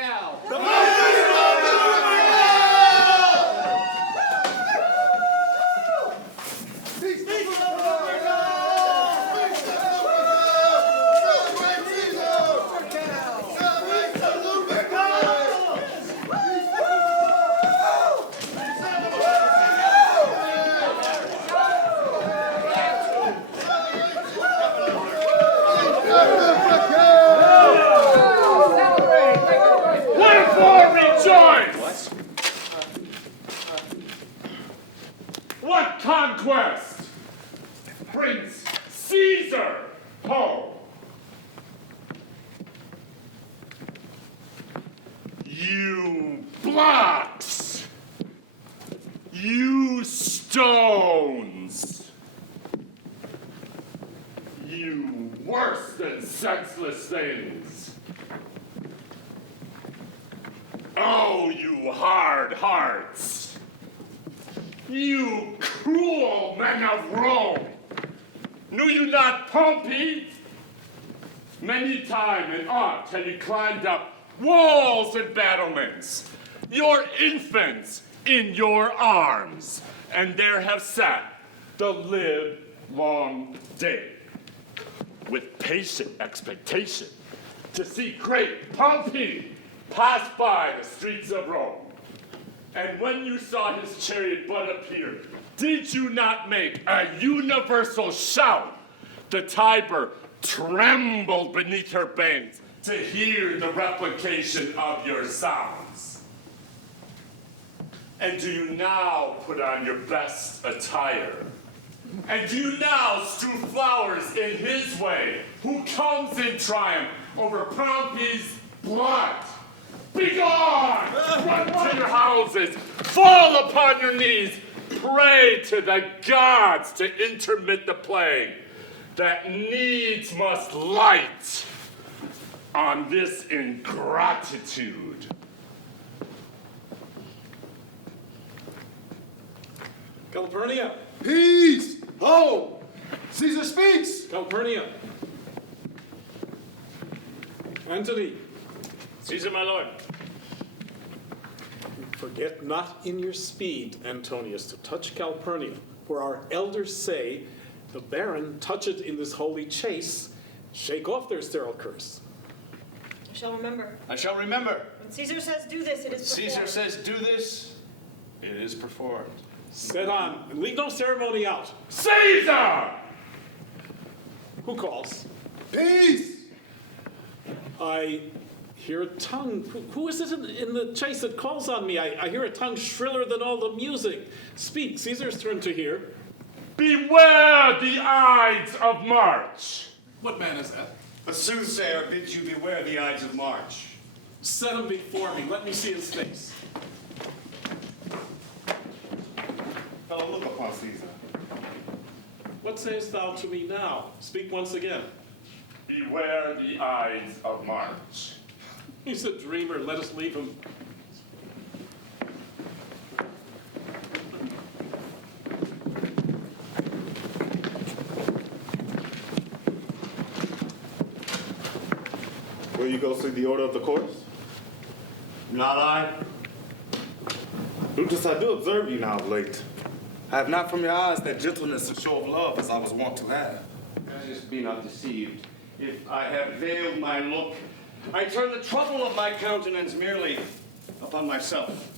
cow! The most What conquest? Prince Caesar, ho! You blocks! You stones! You worse than senseless things! Oh, you hard hearts! You cruel men of Rome! Knew you not Pompey? Many time and oft have you climbed up walls and battlements, your infants in your arms, and there have sat the live long day, with patient expectation to see great Pompey pass by the streets of Rome. And when you saw his chariot but appear, did you not make a universal shout? The Tiber trembled beneath her banks to hear the replication of your sounds. And do you now put on your best attire? And do you now strew flowers in his way, who comes in triumph over Pompey's blood? Begone! Run to your houses, fall upon your knees, pray to the gods to intermit the plague that needs must light on this ingratitude. Calpurnia! Peace! Ho! Caesar speaks! Calpurnia! Antony! Caesar, my lord. Forget not in your speed, Antonius, to touch Calpurnia, for our elders say, the baron touch it in this holy chase, shake off their sterile curse. I shall remember. I shall remember. When Caesar says do this, it is performed. Caesar says do this, it is performed. Set on, and leave no ceremony out. Caesar! Who calls? Peace! I hear a tongue. Who is it in the chase that calls on me? I hear a tongue shriller than all the music. Speak, Caesar's turn to hear. Beware the Ides of March. What man is that? The Soothsayer bids you beware the Ides of March. Set him before me. Let me see his face. Fellow, look upon Caesar. What sayest thou to me now? Speak once again. Beware the Ides of March. He's a dreamer. Let us leave him. Will you go see the order of the course? Not I. Brutus, I do observe you now of late. I have not from your eyes that gentleness and show of love as I was wont to have. Cassius, be not deceived. If I have veiled my look, I turn the trouble of my countenance merely upon myself.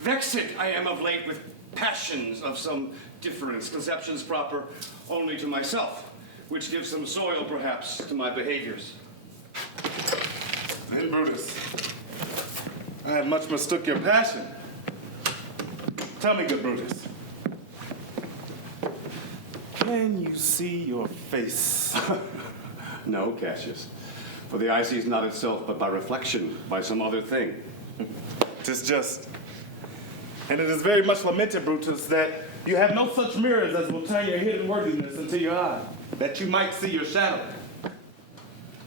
Vexed I am of late with passions of some difference, conceptions proper only to myself, which give some soil perhaps to my behaviors. Then, Brutus, I have much mistook your passion. Tell me, good Brutus, can you see your face? No, Cassius, for the eye sees not itself, but by reflection, by some other thing. 'Tis just. And it is very much lamented, Brutus, that you have no such mirrors as will turn your hidden worthiness into your eye, that you might see your shadow.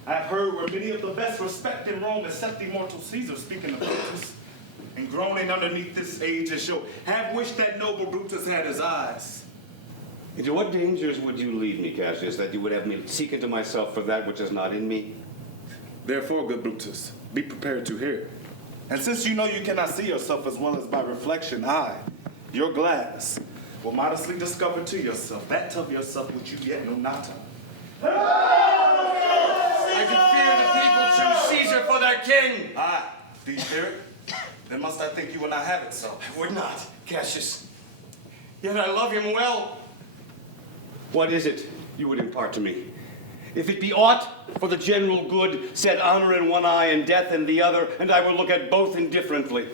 I have heard where many of the best respect in Rome except the immortal Caesar, speaking of Brutus, and groaning underneath this age as show, have wished that noble Brutus had his eyes. Into what dangers would you lead me, Cassius, that you would have me seek into myself for that which is not in me? Therefore, good Brutus, be prepared to hear. And since you know you cannot see yourself as well as by reflection, I, your glass, will modestly discover to yourself that of yourself which you yet know not of. I can fear the people choose Caesar for their king. Ah, do you hear it? Then must I think you will not have it so? I would not, Cassius. Yet I love him well. What is it you would impart to me? If it be aught for the general good, set honor in one eye and death in the other, and I will look at both indifferently.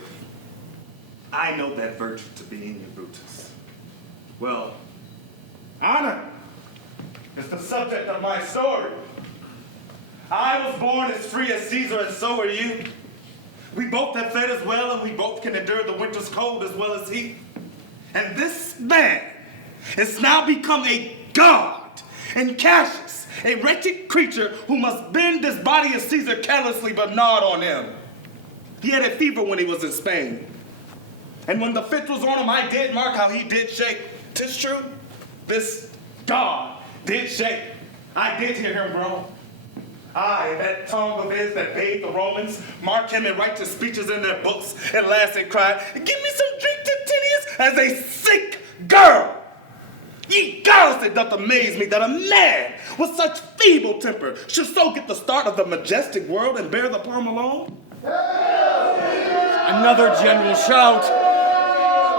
I know that virtue to be in you, Brutus. Well, honor is the subject of my story. I was born as free as Caesar, and so are you. We both have fed as well, and we both can endure the winter's cold as well as heat. And this man has now become a god, and Cassius, a wretched creature who must bend his body as Caesar carelessly but gnawed on him. He had a fever when he was in Spain. And when the fit was on him, I did mark how he did shake. 'Tis true, this god did shake. I did hear him groan. I, that tongue of his that bade the Romans, mark him and write his speeches in their books, and last and cried, "Give me some drink, Titinius," as a sick girl. Ye gods, it doth amaze me that a man with such feeble temper should so get the start of the majestic world and bear the palm alone. Another general shout.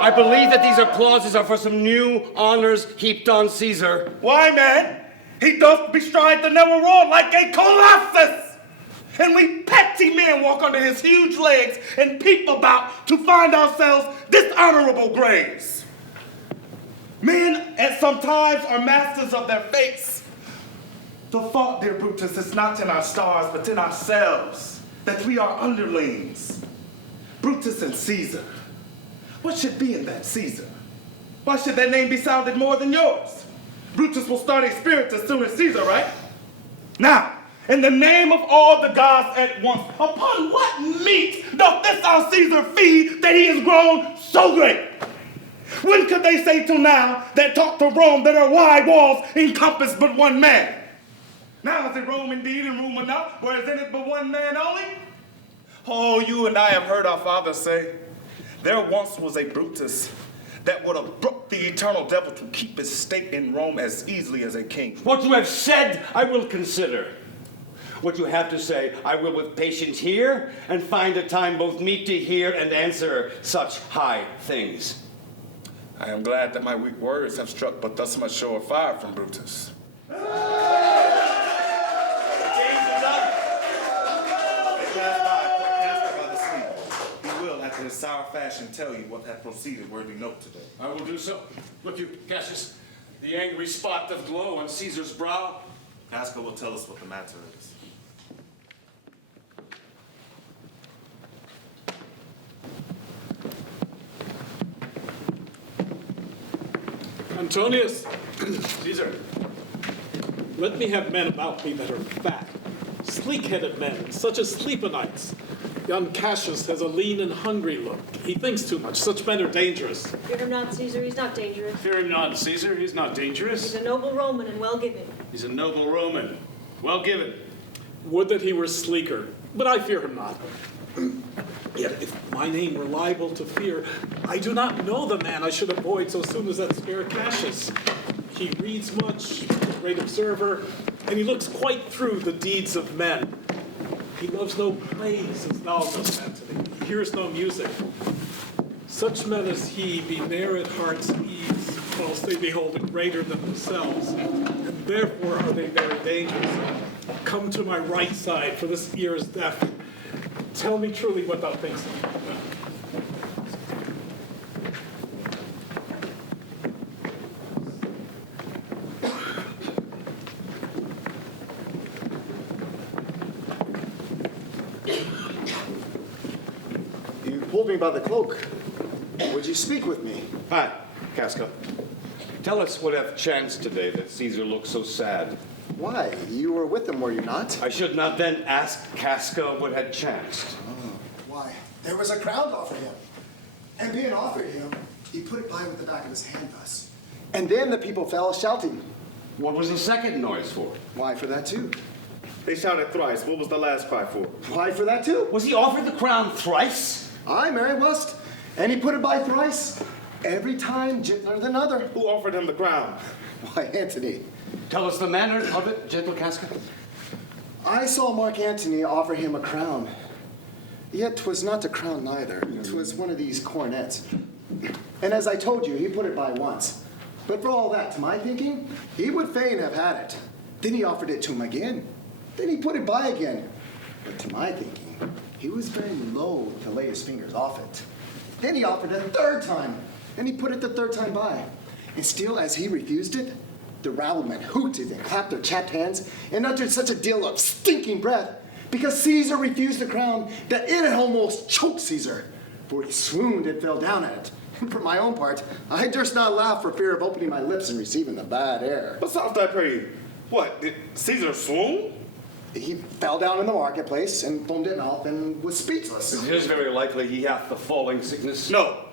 I believe that these applauses are for some new honors heaped on Caesar. Why, man? He doth bestride the never roar like a colossus. And we petty men walk under his huge legs and peep about to find ourselves dishonorable graves. Men at some times are masters of their fates. The fault, dear Brutus, is not in our stars, but in ourselves, that we are underlings. Brutus and Caesar. What should be in that Caesar? Why should that name be sounded more than yours? Brutus will start a spirit as soon as Caesar, right? Now, in the name of all the gods at once, upon what meat doth this our Caesar feed that he has grown so great? When could they say till now that taught to Rome that our wide walls encompass but one man? Now is it Rome indeed and room enough, where is in it but one man only? Oh, you and I have heard our father say, there once was a Brutus that would have brooked the eternal devil to keep his state in Rome as easily as a king. What you have said, I will consider. What you have to say, I will with patience hear, and find a time both meet to hear and answer such high things. I am glad that my weak words have struck but thus much show of fire from Brutus. In his sour fashion, tell you what hath proceeded worthy note today. I will do so. Look you, Cassius, the angry spot doth glow on Caesar's brow. Casca will tell us what the matter is. Antonius, Caesar. let me have men about me that are fat, sleek-headed men, such as Lepidus. Young Cassius has a lean and hungry look. He thinks too much. Such men are dangerous. Fear him not, Caesar. He's not dangerous. Fear him not, Caesar. He's not dangerous. He's a noble Roman and well given. He's a noble Roman. Well given. Would that he were sleeker, but I fear him not. Yet if my name were liable to fear, I do not know the man I should avoid so soon as that spare Cassius. He reads much, a great observer, and he looks quite through the deeds of men. He loves no plays as thou dost, Antony. He hears no music. Such men as he be ne'er at heart's ease, whilst they behold a greater than themselves, and therefore are they very dangerous. Come to my right side, for this ear is deaf. Tell me truly what thou thinkst of them. You pulled me by the cloak. Would you speak with me? Hi, Casca. Tell us what hath chanced today that Caesar looks so sad. Why, you were with him, were you not? I should not then ask Casca what had chanced. Why, there was a crown offered him. And being offered him, he put it by with the back of his hand thus. And then the people fell shouting. What was the second noise for? Why, for that too. They shouted thrice. What was the last cry for? Why, for that too? Was he offered the crown thrice? Aye, Mary must. And he put it by thrice. Every time gentler than other. Who offered him the crown? Why, Antony. Tell us the manner of it, gentle Casca. I saw Mark Antony offer him a crown. Yet 'twas not a crown neither. 'Twas one of these coronets. And as I told you, he put it by once. But for all that, to my thinking, he would fain have had it. Then he offered it to him again. Then he put it by again. But to my thinking, he was very loath to lay his fingers off it. Then he offered it a third time. Then he put it the third time by. And still, as he refused it, the rabblemen hooted and clapped their chapped hands and uttered such a deal of stinking breath because Caesar refused the crown that it had almost choked Caesar, for he swooned and fell down at it. And for my own part, I durst not laugh for fear of opening my lips and receiving the bad air. But soft I pray you. What, did Caesar swoon? He fell down in the marketplace and foamed at mouth and was speechless. It is very likely he hath the falling sickness. No,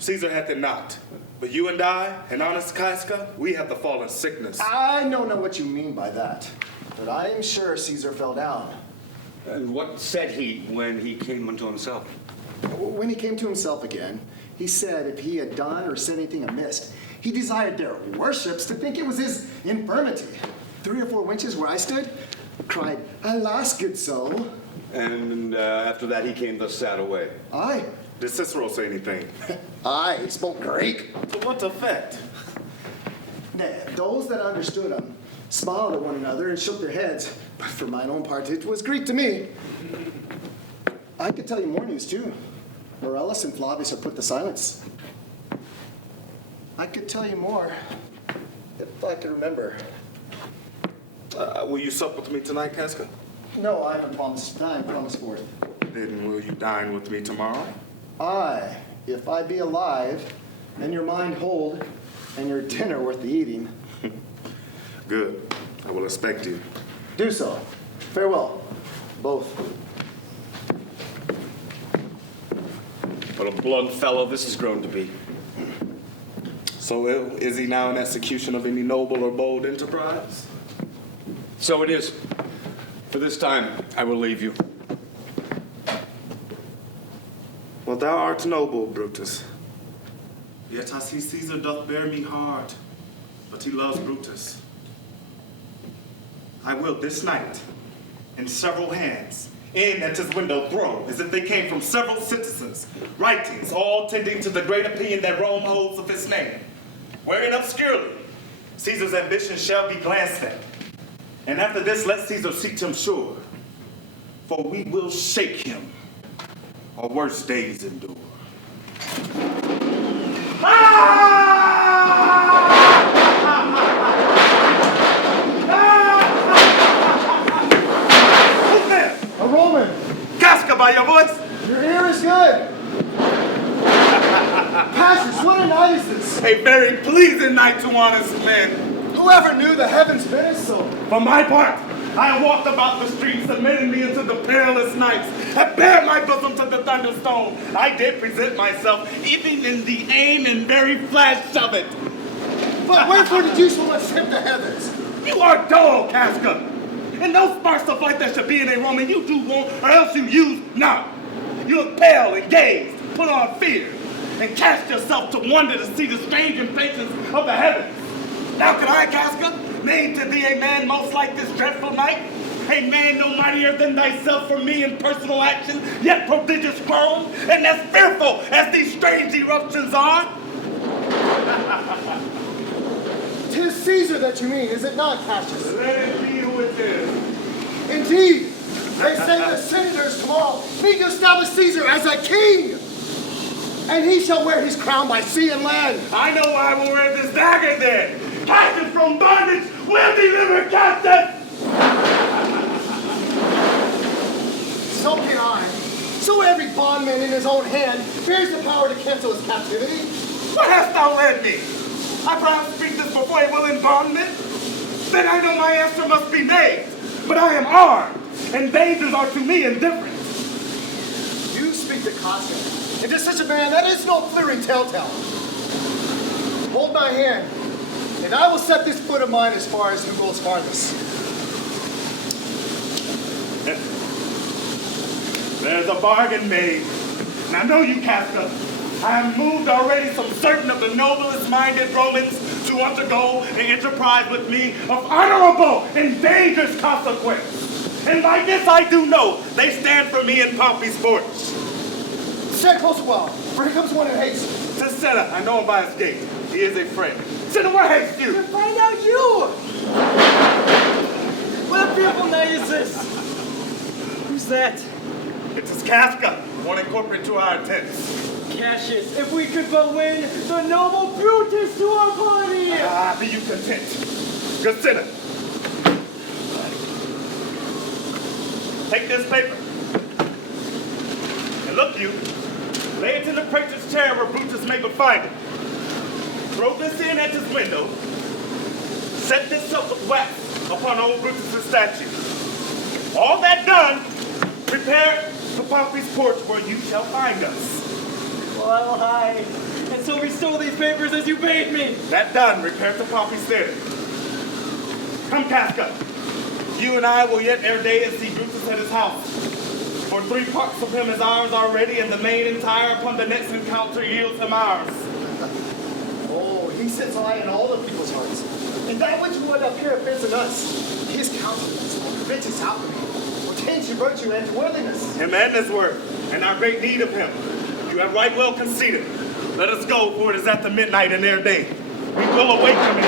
Caesar hath it not. But you and I, and honest Casca, we have the fallen sickness. I don't know what you mean by that, but I am sure Caesar fell down. And what said he when he came unto himself? When he came to himself again, he said if he had done or said anything amiss, he desired their worships to think it was his infirmity. 3 or 4 wenches where I stood cried, "Alas, good soul." And after that he came thus sad away. Aye. Did Cicero say anything? Aye, he spoke Greek. To what effect? Nay, those that understood him smiled at one another and shook their heads. But for mine own part, it was Greek to me. I could tell you more news too. Morellus and Flavius have put to silence. I could tell you more if I could remember. Will you sup with me tonight, Casca? No, I haven't promised. I haven't promised for it. Then will you dine with me tomorrow? Aye, if I be alive, and your mind hold, and your dinner worth the eating. Good. I will expect you. Do so. Farewell, both. What a blunt fellow this has grown to be. So ill is he now in execution of any noble or bold enterprise? So it is. For this time, I will leave you. Well, thou art noble, Brutus. Yet I see Caesar doth bear me hard, but he loves Brutus. I will this night, in several hands, in at his window throw, as if they came from several citizens, writings all tending to the great opinion that Rome holds of his name. Wherein obscurely, Caesar's ambition shall be glanced at. And after this, let Caesar seek him sure, for we will shake him, or worse days endure. Who's there? A Roman! Casca, by your voice? Your ear is good! Cassius, what a night is this? A very pleasing night to honest men. Whoever knew the heavens been so? For my part, I have walked about the streets, submitting me into the perilous nights, have bared my bosom to the thunderstone. I did present myself, even in the aim and very flash of it. But wherefore did you so much tempt the heavens? You are dull, Casca. And no sparks of light that should be in a Roman you do want, or else you use not. You look pale and gazed, put on fear, and cast yourself to wonder to see the strange impatience of the heavens. Now could I, Casca, made to be a man most like this dreadful night, a man no mightier than thyself for me in personal action, yet prodigious grown, and as fearful as these strange eruptions are? 'Tis Caesar that you mean, is it not, Cassius? Let it be who it is. Indeed, they say the senators tomorrow need to establish Caesar as a king, and he shall wear his crown by sea and land. I know I will wear this dagger then. Cassius from bondage will deliver Cassius! So can I. So every bondman in his own hand bears the power to cancel his captivity. What hast thou read me? I perhaps speak this before a willing bondman? Then I know my answer must be nay. But I am armed, and dangers are to me indifferent. You speak to Casca, and to such a man that is no fleering telltale. Hold my hand, and I will set this foot of mine as far as who goes farthest. There's a bargain made. And I know you, Casca. I have moved already some certain of the noblest minded Romans to undergo an enterprise with me of honorable and dangerous consequence. And by this I do know they stand for me in Pompey's porch. Stand close well, for here comes one in haste. To Senna, I know him by his gait. He is a friend. Senna, where haste you? To find out you! What a beautiful night is this? Who's that? It is Casca, one incorporate to our tents. Cassius, if we could but win the noble Brutus to our party! Be you content. Consider. Take this paper. And look you, lay it in the praetor's chair where Brutus may but find it. Throw this in at his window. Set this up with wax upon old Brutus' statue. All that done, prepare to Pompey's porch where you shall find us. Well, I will hide, and so restore these papers as you bade me. That done, repair to Pompey's theater. Come, Casca. You and I will yet ere day see Brutus at his house. For 3 parts of him is ours already, and the main entire upon the next encounter yields him ours. Oh, he sits high in all the people's hearts. And that which would appear fits in us. His countenance will convince his alchemy, will change to virtue and to worthiness. Him and his work, and our great need of him. You have right well conceded. Let us go, for it is at the midnight in their day. We will await them in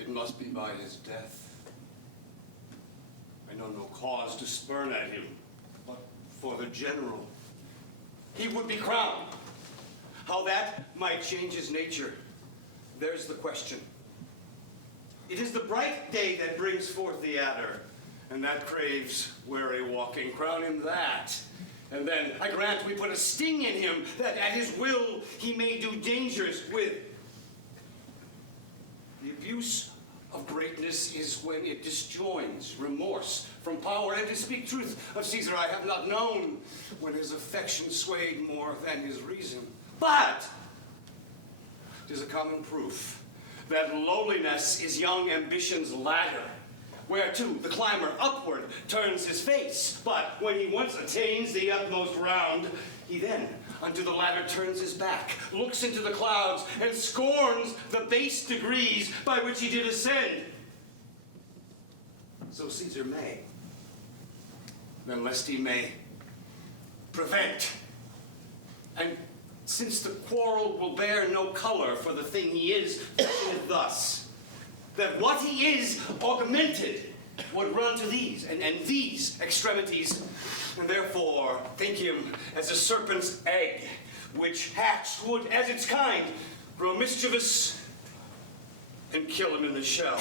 It must be by his death. I know no cause to spurn at him, but for the general. He would be crowned. How that might change his nature, there's the question. It is the bright day that brings forth the adder, and that craves wary walking. Crown him that. And then, I grant, we put a sting in him, that at his will he may do dangers with. The abuse of greatness is when it disjoins remorse from power, and to speak truth of Caesar I have not known, when his affection swayed more than his reason. But 'tis a common proof that lowliness is young ambition's ladder, whereto the climber upward turns his face. But when he once attains the utmost round, he then unto the ladder turns his back, looks into the clouds, and scorns the base degrees by which he did ascend. So Caesar may, then lest he may prevent. And since the quarrel will bear no color for the thing he is, thus, that what he is augmented would run to these, and these extremities, and therefore think him as a serpent's egg, which hatched would, as its kind, grow mischievous and kill him in the shell.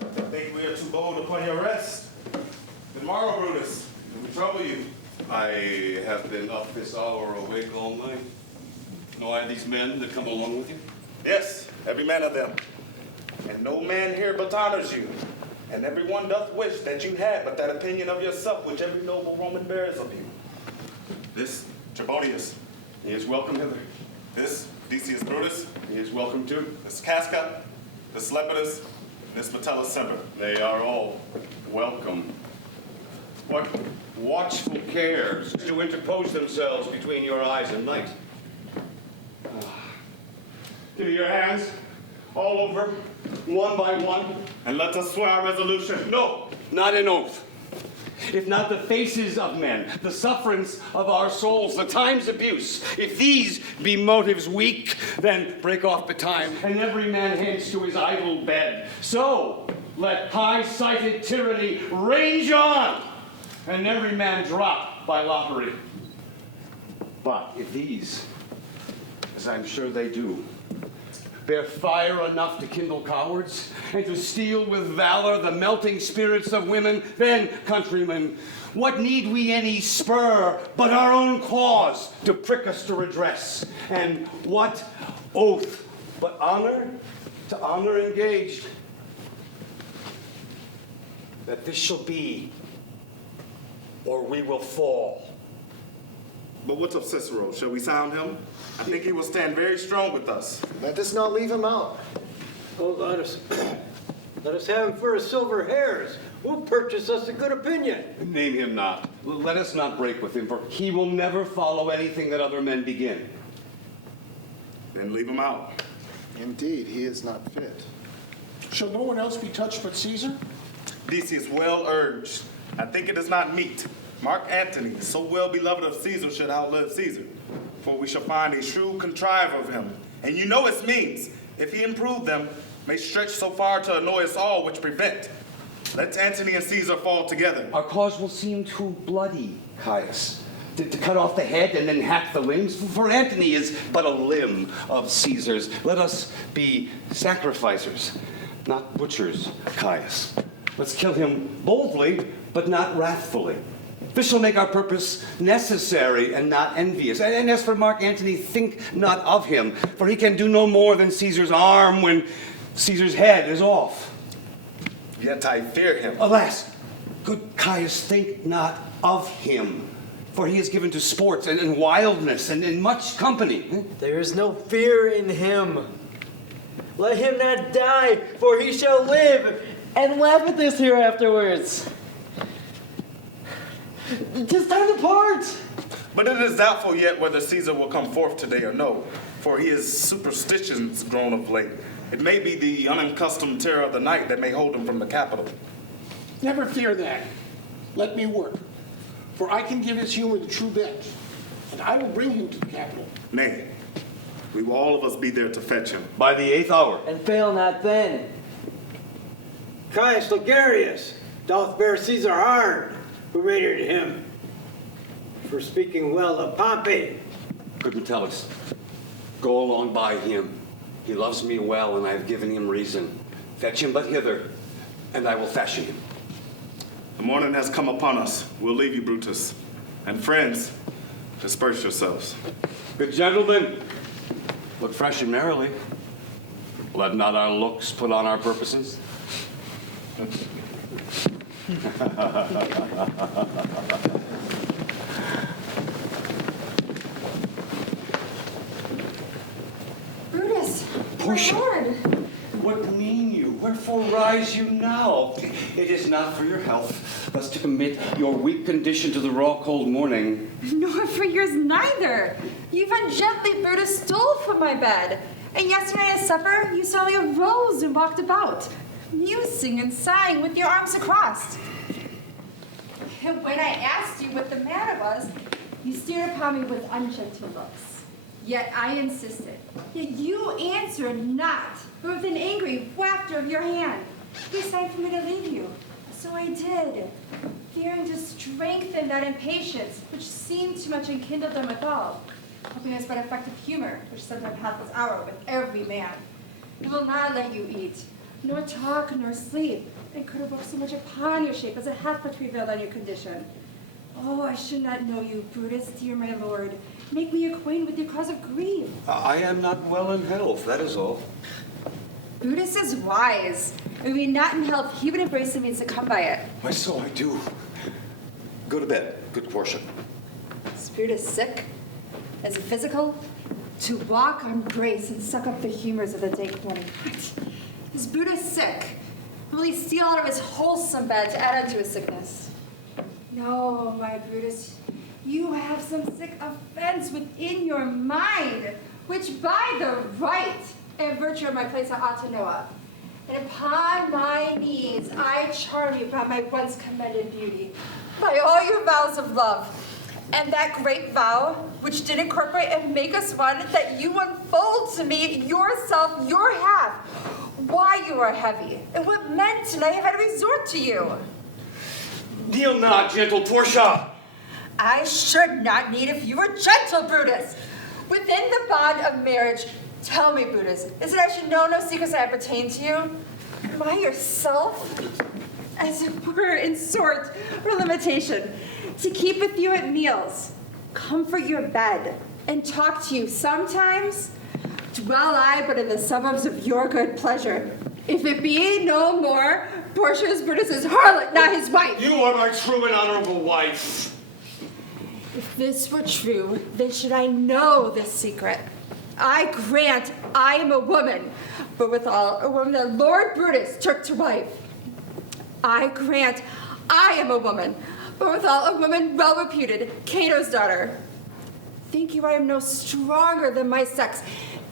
I think we are too bold upon your rest. Good morrow, Brutus. Did we trouble you? I have been up this hour awake all night. Know I these men that come along with you? Yes, every man of them. And no man here but honors you. And everyone doth wish that you had but that opinion of yourself which every noble Roman bears of you. This, Trebonius, He is welcome hither. this, Decius Brutus, He is welcome too. this Casca, this Lepidus, this Metellus Semper. They are all welcome. What watchful cares to interpose themselves between your eyes and night? Give me your hands, all over, one by one. And let us swear our resolution. No, not an oath. if not the faces of men, the sufferance of our souls, the time's abuse, if these be motives weak, then break off the time, and every man hence to his idle bed. So let high-sighted tyranny range on, and every man drop by lottery. But if these, as I'm sure they do, bear fire enough to kindle cowards, and to steal with valor the melting spirits of women, then, countrymen, what need we any spur but our own cause to prick us to redress? And what oath but honor to honor engaged? That this shall be, or we will fall. But what's of Cicero? Shall we sound him? I think he will stand very strong with us. Let us not leave him out. Oh, let us have him for his silver hairs. We'll purchase us a good opinion. Name him not. Let us not break with him, for he will never follow anything that other men begin. Then leave him out. Indeed, he is not fit. Shall no one else be touched but Caesar? Decius well urged. I think it is not meet. Mark Antony, so well beloved of Caesar, should outlive Caesar. For we shall find a shrewd contriver of him. And you know his means, if he improve them, may stretch so far to annoy us all, which prevent. Let Antony and Caesar fall together. Our cause will seem too bloody, Caius, to cut off the head and then hack the limbs. For Antony is but a limb of Caesar's. Let us be sacrificers, not butchers, Caius. Let's kill him boldly, but not wrathfully. This shall make our purpose necessary and not envious. And as for Mark Antony, think not of him, for he can do no more than Caesar's arm when Caesar's head is off. Yet I fear him. Alas, good Caius, think not of him, for he is given to sports and wildness and in much company. There is no fear in him. Let him not die, for he shall live and laugh at this here afterwards. 'Tis time to part. But it is doubtful yet whether Caesar will come forth today or no, for he is superstitions grown of late. It may be the unaccustomed terror of the night that may hold him from the capital. Never fear that. Let me work. For I can give his humor the true bent, and I will bring him to the capital. Nay, we will all of us be there to fetch him. By the 8th hour. And fail not then. Caius Ligarius doth bear Caesar hard, who rated him for speaking well of Pompey. Good Metellus, go along by him. He loves me well, and I have given him reason. Fetch him but hither, and I will fashion him. The morning has come upon us. We'll leave you, Brutus. And friends, disperse yourselves. Good gentlemen, look fresh and merrily. Let not our looks put on our purposes. Brutus, Portia. my lord. What mean you? Wherefore rise you now? It is not for your health, thus to commit your weak condition to the raw cold morning. Nor for yours neither. You ungently, Brutus, stole from my bed. And yesterday at supper, you suddenly arose and walked about, musing and sighing with your arms across. And when I asked you what the matter was, you stared upon me with ungentle looks. Yet I insisted. Yet you answered not, but with an angry wafter of your hand. You signed for me to leave you. So I did, fearing to strengthen that impatience which seemed too much enkindled them withal, hoping as but effective humor, which sometimes hath its hour with every man. We will not let you eat, nor talk, nor sleep, and could have worked so much upon your shape as it hath but prevailed on your condition. Oh, I should not know you, Brutus, dear my lord. Make me acquainted with your cause of grief. I am not well in health, that is all. Brutus is wise. If we not in health, he would embrace the means to come by it. Why, so I do. Go to bed, good Portia. Is Brutus sick? Is it physical? To walk on grace and suck up the humors of the day morning. Is Brutus sick? Will he steal out of his wholesome bed to add unto his sickness? No, my Brutus, you have some sick offense within your mind, which by the right and virtue of my place I ought to know of. And upon my knees I charm you by my once commended beauty. by all your vows of love, and that great vow, which did incorporate and make us one, that you unfold to me yourself, your half, why you are heavy, and what meant and I have had to resort to you. Kneel not, gentle Portia. I should not need if you were gentle, Brutus. Within the bond of marriage, tell me, Brutus, is it I should know no secrets that pertain to you? Am I yourself? As it were in sort or limitation, to keep with you at meals, comfort your bed, and talk to you sometimes, dwell I but in the suburbs of your good pleasure. If it be no more, Portia is Brutus's harlot, not his wife. You are my true and honorable wife. If this were true, then should I know this secret. I grant I am a woman, but withal a woman that Lord Brutus took to wife. I grant I am a woman, but withal a woman well reputed, Cato's daughter. Think you I am no stronger than my sex,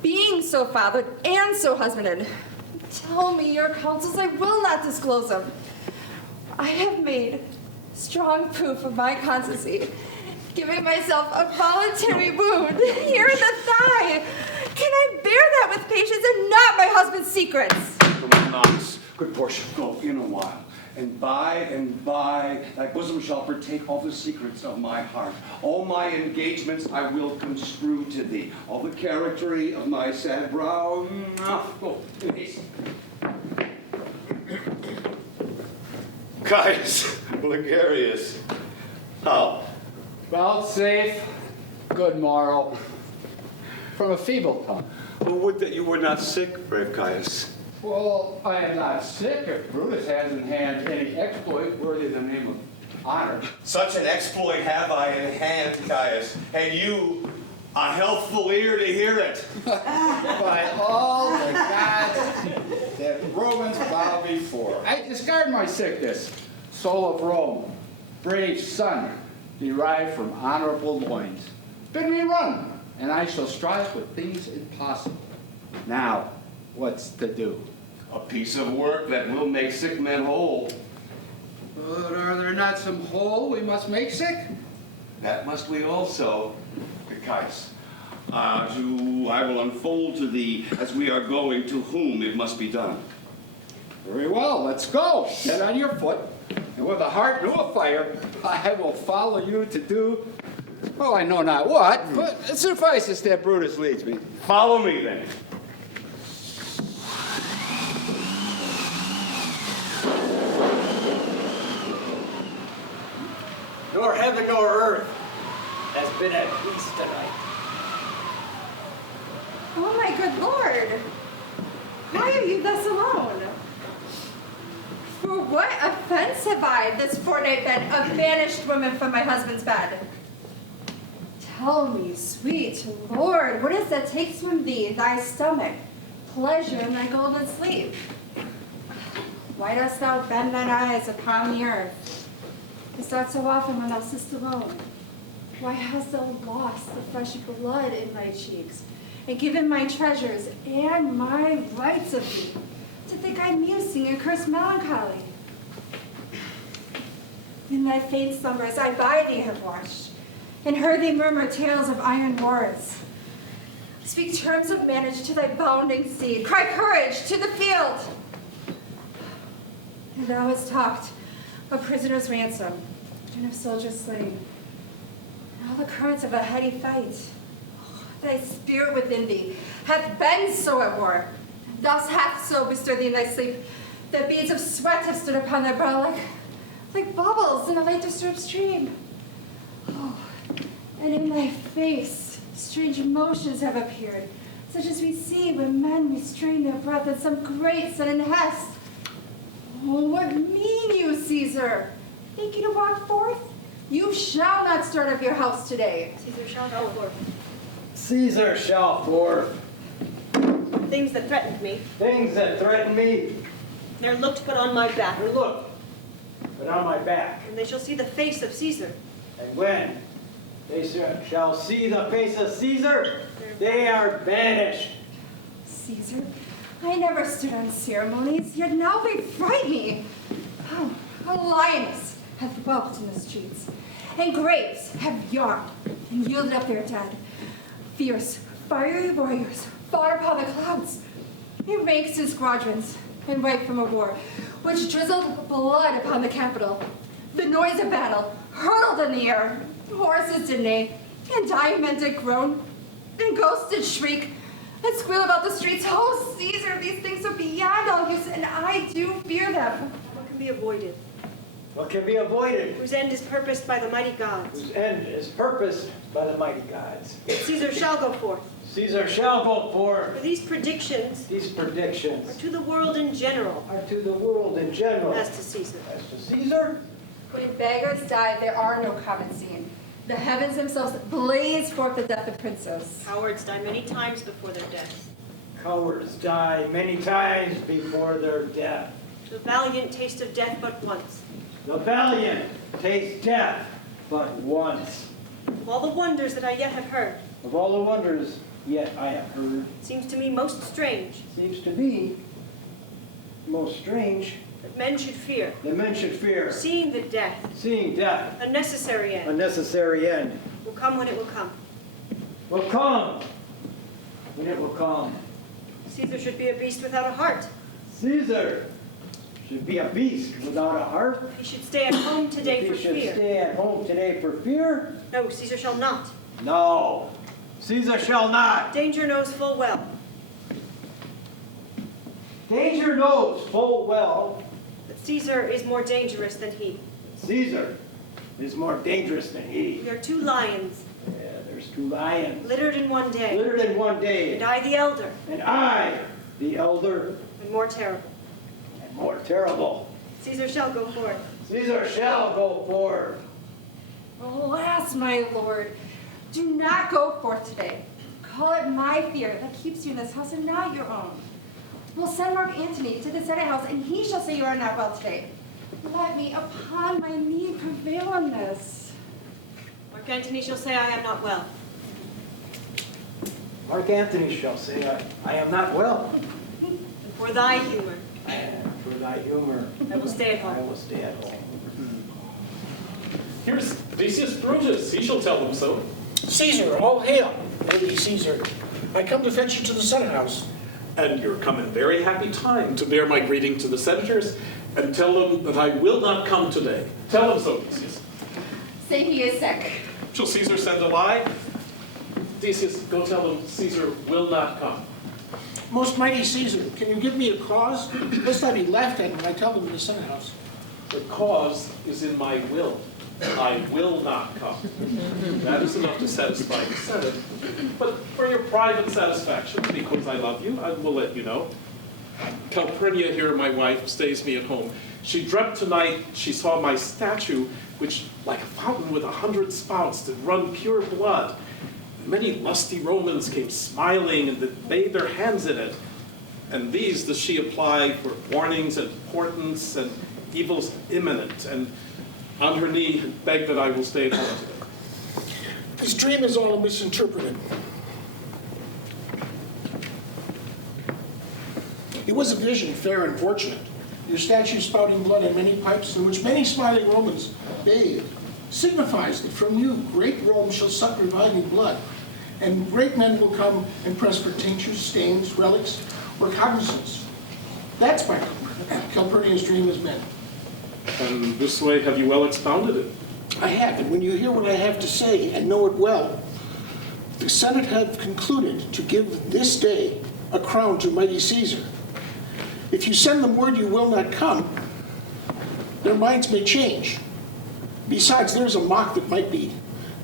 being so fathered and so husbanded? Tell me your counsels, I will not disclose them. I have made strong proof of my constancy, giving myself a voluntary wound here in the thigh. Can I bear that with patience and not my husband's secrets? Come on, good Portia, go in a while. And by thy bosom shall partake all the secrets of my heart. All my engagements I will construe to thee. All the charactery of my sad brow. Go, in haste. Caius, Ligarius, how? Vouchsafe, good morrow, from a feeble tongue. Oh, would that you were not sick, brave Caius. Well, I am not sick if Brutus has in hand any exploit worthy the name of honor. Such an exploit have I in hand, Caius, and you a healthful ear to hear it. By all the gods that Romans bow before, I discard my sickness. Soul of Rome, brave son, derived from honorable loins. Bid me run, and I shall strive with things impossible. Now, what's to do? A piece of work that will make sick men whole. But are there not some whole we must make sick? That must we also, Caius. I will unfold to thee, as we are going, to whom it must be done. Very well, let's go. Get on your foot, and with a heart new afire, I will follow you to do, well, I know not what, but it suffices that Brutus leads me. Follow me, then. Nor heaven nor earth has been at peace tonight. Oh my good lord! Why are you thus alone? For what offense have I this fortnight been a banished woman from my husband's bed? Tell me, sweet lord, what is that takes from thee thy stomach, pleasure in thy golden sleep? Why dost thou bend thine eyes upon the earth? Is that so often when thou sittest alone? Why hast thou lost the fresh blood in thy cheeks, and given my treasures and my rights of thee, to think I musing and curse melancholy? In thy faint slumbers I by thee have watched, and heard thee murmur tales of iron wars. Speak terms of manage to thy bounding steed, cry courage to the field. And thou hast talked of prisoner's ransom, and of soldiers slain, and all the currents of a heady fight. Thy spirit within thee hath been so at war, thus hath so bestirred thee in thy sleep, that beads of sweat have stood upon thy brow like bubbles in a late disturbed stream. Oh, and in thy face strange emotions have appeared, such as we see when men restrain their breath in some great sudden hest. Oh, what mean you, Caesar? Think you to walk forth? You shall not start up your house today. Caesar shall go forth. Caesar shall forth. Things that threatened me. Things that threaten me. Their looks put on my back. Their look, but on my back. And they shall see the face of Caesar. And when they shall see the face of Caesar, they are banished. Caesar? I never stood on ceremonies, yet now they fright me. Oh, a lioness, have dwelt in the streets, and graves have yawned and yielded up their dead. Fierce, fiery warriors fought upon the clouds. He ranks his squadrons and ripe from a war, which drizzled blood upon the capital. The noise of battle hurtled in the air. Horses did neigh, and dying men did groan, and ghosts did shriek, and squeal about the streets. Oh, Caesar, these things are beyond all use, and I do fear them. What can be avoided? What can be avoided? Whose end is purposed by the mighty gods. Whose end is purposed by the mighty gods. Caesar shall go forth. Caesar shall go forth. For these predictions are to the world in general. As to Caesar. As to Caesar. When beggars die, there are no common scene. The heavens themselves blaze forth the death of princes. Cowards die many times before their death. Cowards die many times before their death. The valiant taste of death but once. The valiant taste death but once. Of all the wonders that I yet have heard. Of all the wonders yet I have heard. Seems to me most strange. Seems to be most strange. That men should fear. That men should fear. Seeing the death. Seeing death. A necessary end. A necessary end. Will come when it will come. Will come when it will come. Caesar should be a beast without a heart. Caesar should be a beast without a heart. He should stay at home today for fear. He should stay at home today for fear. No, Caesar shall not. No, Caesar shall not. Danger knows full well. Danger knows full well. That Caesar is more dangerous than he. Caesar is more dangerous than he. We are two lions. Yeah, there's two lions. Littered in one day. Littered in one day. And I the elder. And I the elder. And more terrible. And more terrible. Caesar shall go forth. Caesar shall go forth. Alas, my lord, do not go forth today. Call it my fear that keeps you in this house and not your own. We'll send Mark Antony to the Senate house, and he shall say you are not well today. Let me, upon my knee, prevail on this. Mark Antony shall say I am not well. Mark Antony shall say I am not well. And for thy humor. And for thy humor. I will stay at home. I will stay at home. Here's Decius Brutus. He shall tell them so. Caesar, all hail, Lady Caesar. I come to fetch you to the Senate house. And you're come in very happy time to bear my greeting to the senators and tell them that I will not come today. Tell them so, Decius. Say he is sick. Shall Caesar send a lie? Decius, go tell them Caesar will not come. Most mighty Caesar, can you give me a cause? Lest I be laughed at when I tell them in the Senate house. The cause is in my will. I will not come. That is enough to satisfy the Senate. But for your private satisfaction, because I love you, I will let you know. Calpurnia here, my wife, stays me at home. She dreamt tonight she saw my statue, which, like a fountain with 100 spouts, did run pure blood. Many lusty Romans came smiling and did bathe their hands in it. And these does she apply for warnings and portents and evils imminent. And on her knee begged that I will stay at home today. This dream is all misinterpreted. It was a vision, fair and fortunate. Your statue spouting blood and many pipes in which many smiling Romans bathed signifies that from you great Rome shall suck reviving blood, and great men will come and press for tinctures, stains, relics, or cognizance. That's why Calpurnia's dream is meant. And this way have you well expounded it. I have, and when you hear what I have to say and know it well, the Senate have concluded to give this day a crown to mighty Caesar. If you send them word you will not come, their minds may change. Besides, there's a mock that might be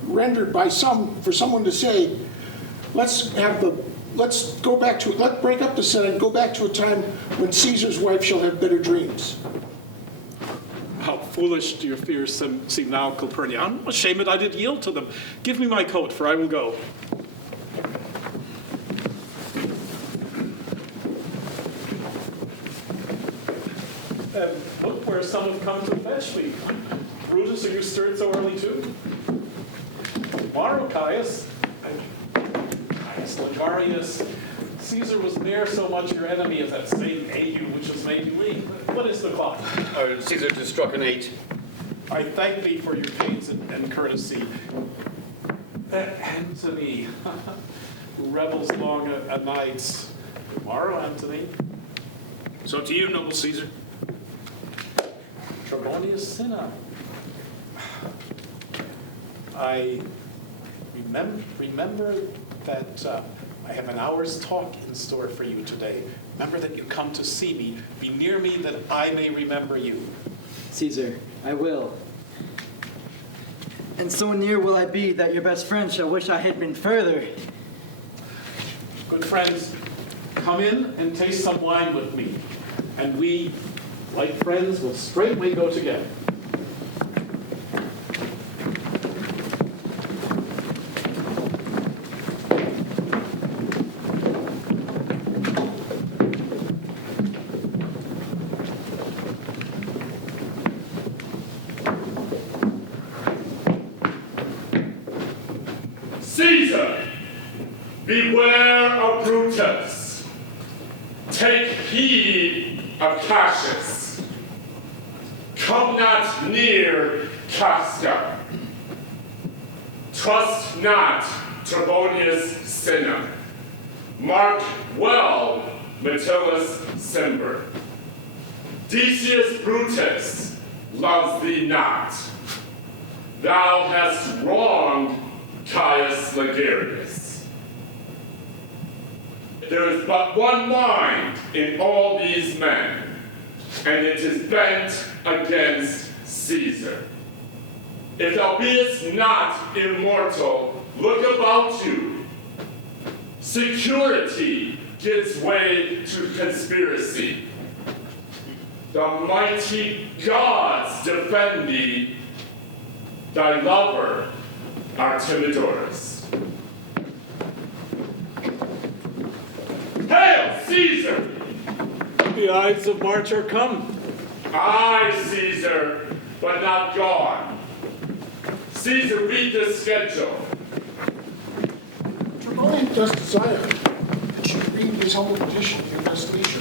rendered by some for someone to say, let's break up the Senate and go back to a time when Caesar's wife shall have better dreams. How foolish do your fears seem now, Calpurnia. I'm ashamed I did yield to them. Give me my coat, for I will go. And look where some have come to fetch me. Brutus, are you stirred so early too? Tomorrow, Caius. Caius Ligarius. Caesar was ne'er so much your enemy as that same ague which has made you lean. What is the clock? Caesar just struck an 8. I thank thee for your pains and courtesy. Antony, who revels long a nights. Tomorrow, Antony. So to you, noble Caesar. Trebonius Cinna. I remember that I have an hour's talk in store for you today. Remember that you come to see me. Be near me that I may remember you. Caesar, I will. And so near will I be that your best friend shall wish I had been further. Good friends, come in and taste some wine with me, and we, like friends, will straightway go together. Caesar, beware of Brutus. Take heed of Cassius. Come not near Casca. Trust not Trebonius Cinna. Mark well Metellus Cimber. Decius Brutus loves thee not. Thou hast wronged Caius Ligarius. There is but one mind in all these men, and it is bent against Caesar. If thou beest not immortal, look about you. Security gives way to conspiracy. The mighty gods defend thee, thy lover, Artimadorous. Hail, Caesar! The Ides of March are come. Aye, Caesar, but not gone. Caesar, read the schedule. Tribonian does desire that you read his humble petition at your best leisure.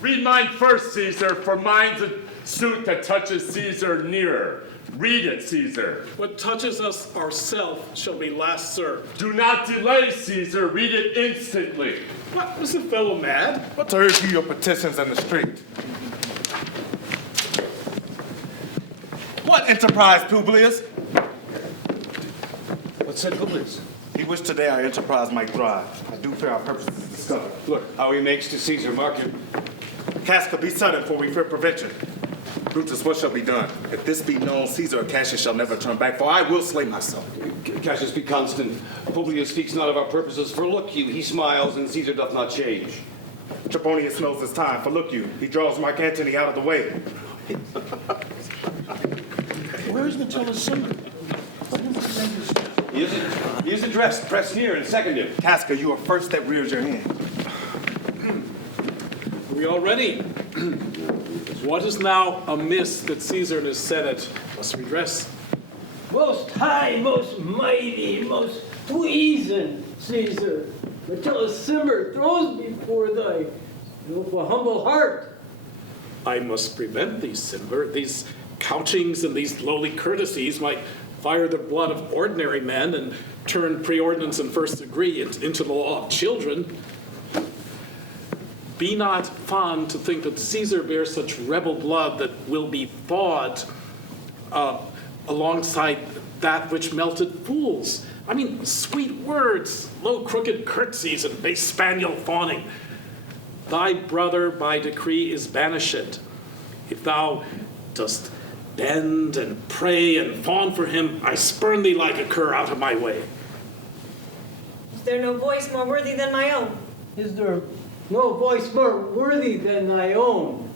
Read mine first, Caesar, for mine's a suit that touches Caesar nearer. Read it, Caesar. What touches us ourselves shall be last served. Do not delay, Caesar. Read it instantly. What, is the fellow mad? What to urge you your petitions in the street? What enterprise, Publius? What said Publius? He wished today our enterprise might thrive. I do fear our purpose is discovered. Look, how he makes to Caesar, mark him. Casca, be sudden, for we fear prevention. Brutus, what shall be done? If this be known, Caesar or Cassius shall never turn back, for I will slay myself. Cassius, be constant. Publius speaks not of our purposes, for look you, he smiles, and Caesar doth not change. Trebonius knows his time, for look you, he draws Mark Antony out of the way. Where is Metellus Cimber? He isn't dressed. Press near and second him. Casca, you are first that rears your hand. Are we all ready? What is now amiss that Caesar and his Senate must redress? Most high, most mighty, most puissant Caesar, Metellus Cimber throws before thy with a humble heart. I must prevent these, Cimber. These couchings and these lowly courtesies might fire the blood of ordinary men and turn preordinance and first degree into the law of children. Be not fond to think that Caesar bears such rebel blood that will be thawed alongside that which melted fools. I mean, sweet words, low crooked curtsies, and base spaniel fawning. Thy brother by decree is banished. If thou dost bend and pray and fawn for him, I spurn thee like a cur out of my way. Is there no voice more worthy than my own? Is there no voice more worthy than thy own?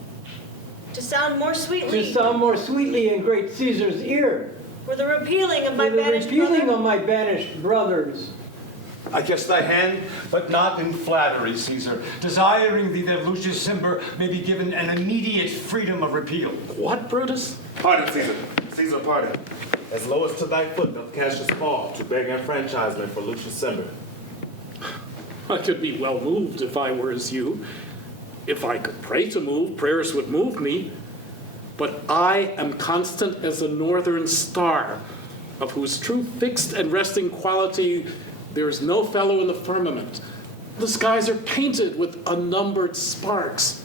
To sound more sweetly. To sound more sweetly in great Caesar's ear. For the repealing of my For the banished repealing brother. of my banished brothers. I kiss thy hand, but not in flattery, Caesar, desiring thee that Lucius Cimber may be given an immediate freedom of repeal. What, Brutus? Pardon, Caesar. Caesar, pardon. As low as to thy foot doth Cassius fall to beg enfranchisement for Lucius Cimber. I could be well moved if I were as you. If I could pray to move, prayers would move me. But I am constant as a northern star, of whose true fixed and resting quality there is no fellow in the firmament. The skies are painted with unnumbered sparks.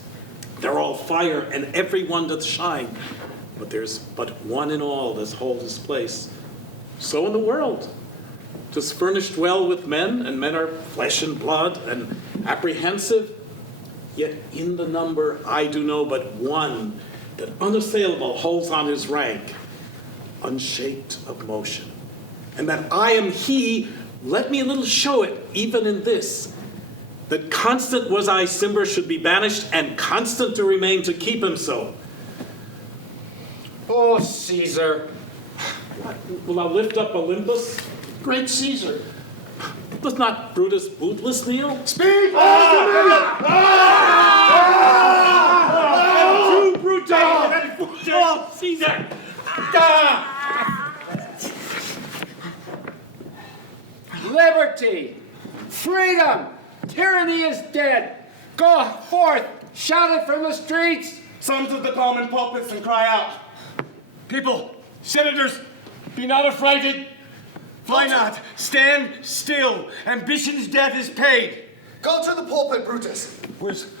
They're all fire, and every one doth shine. But there's but one in all that holds his place. So in the world. 'Tis furnished well with men, and men are flesh and blood, and apprehensive. Yet in the number I do know but one that unassailable holds on his rank, unshaked of motion. And that I am he, let me a little show it, even in this, that constant was I Cimber should be banished, and constant to remain to keep him so. Oh, Caesar. What? Will thou lift up Olympus? Great Caesar. Does not Brutus bootless kneel? Speak! True Brutus! Oh, Caesar! Liberty! Freedom! Tyranny is dead! Go forth! Shout it from the streets! Sons of the common pulpits and cry out. People, senators, be not affrighted. Fly not. Stand still. Ambition's debt is paid. Go to the pulpit, Brutus.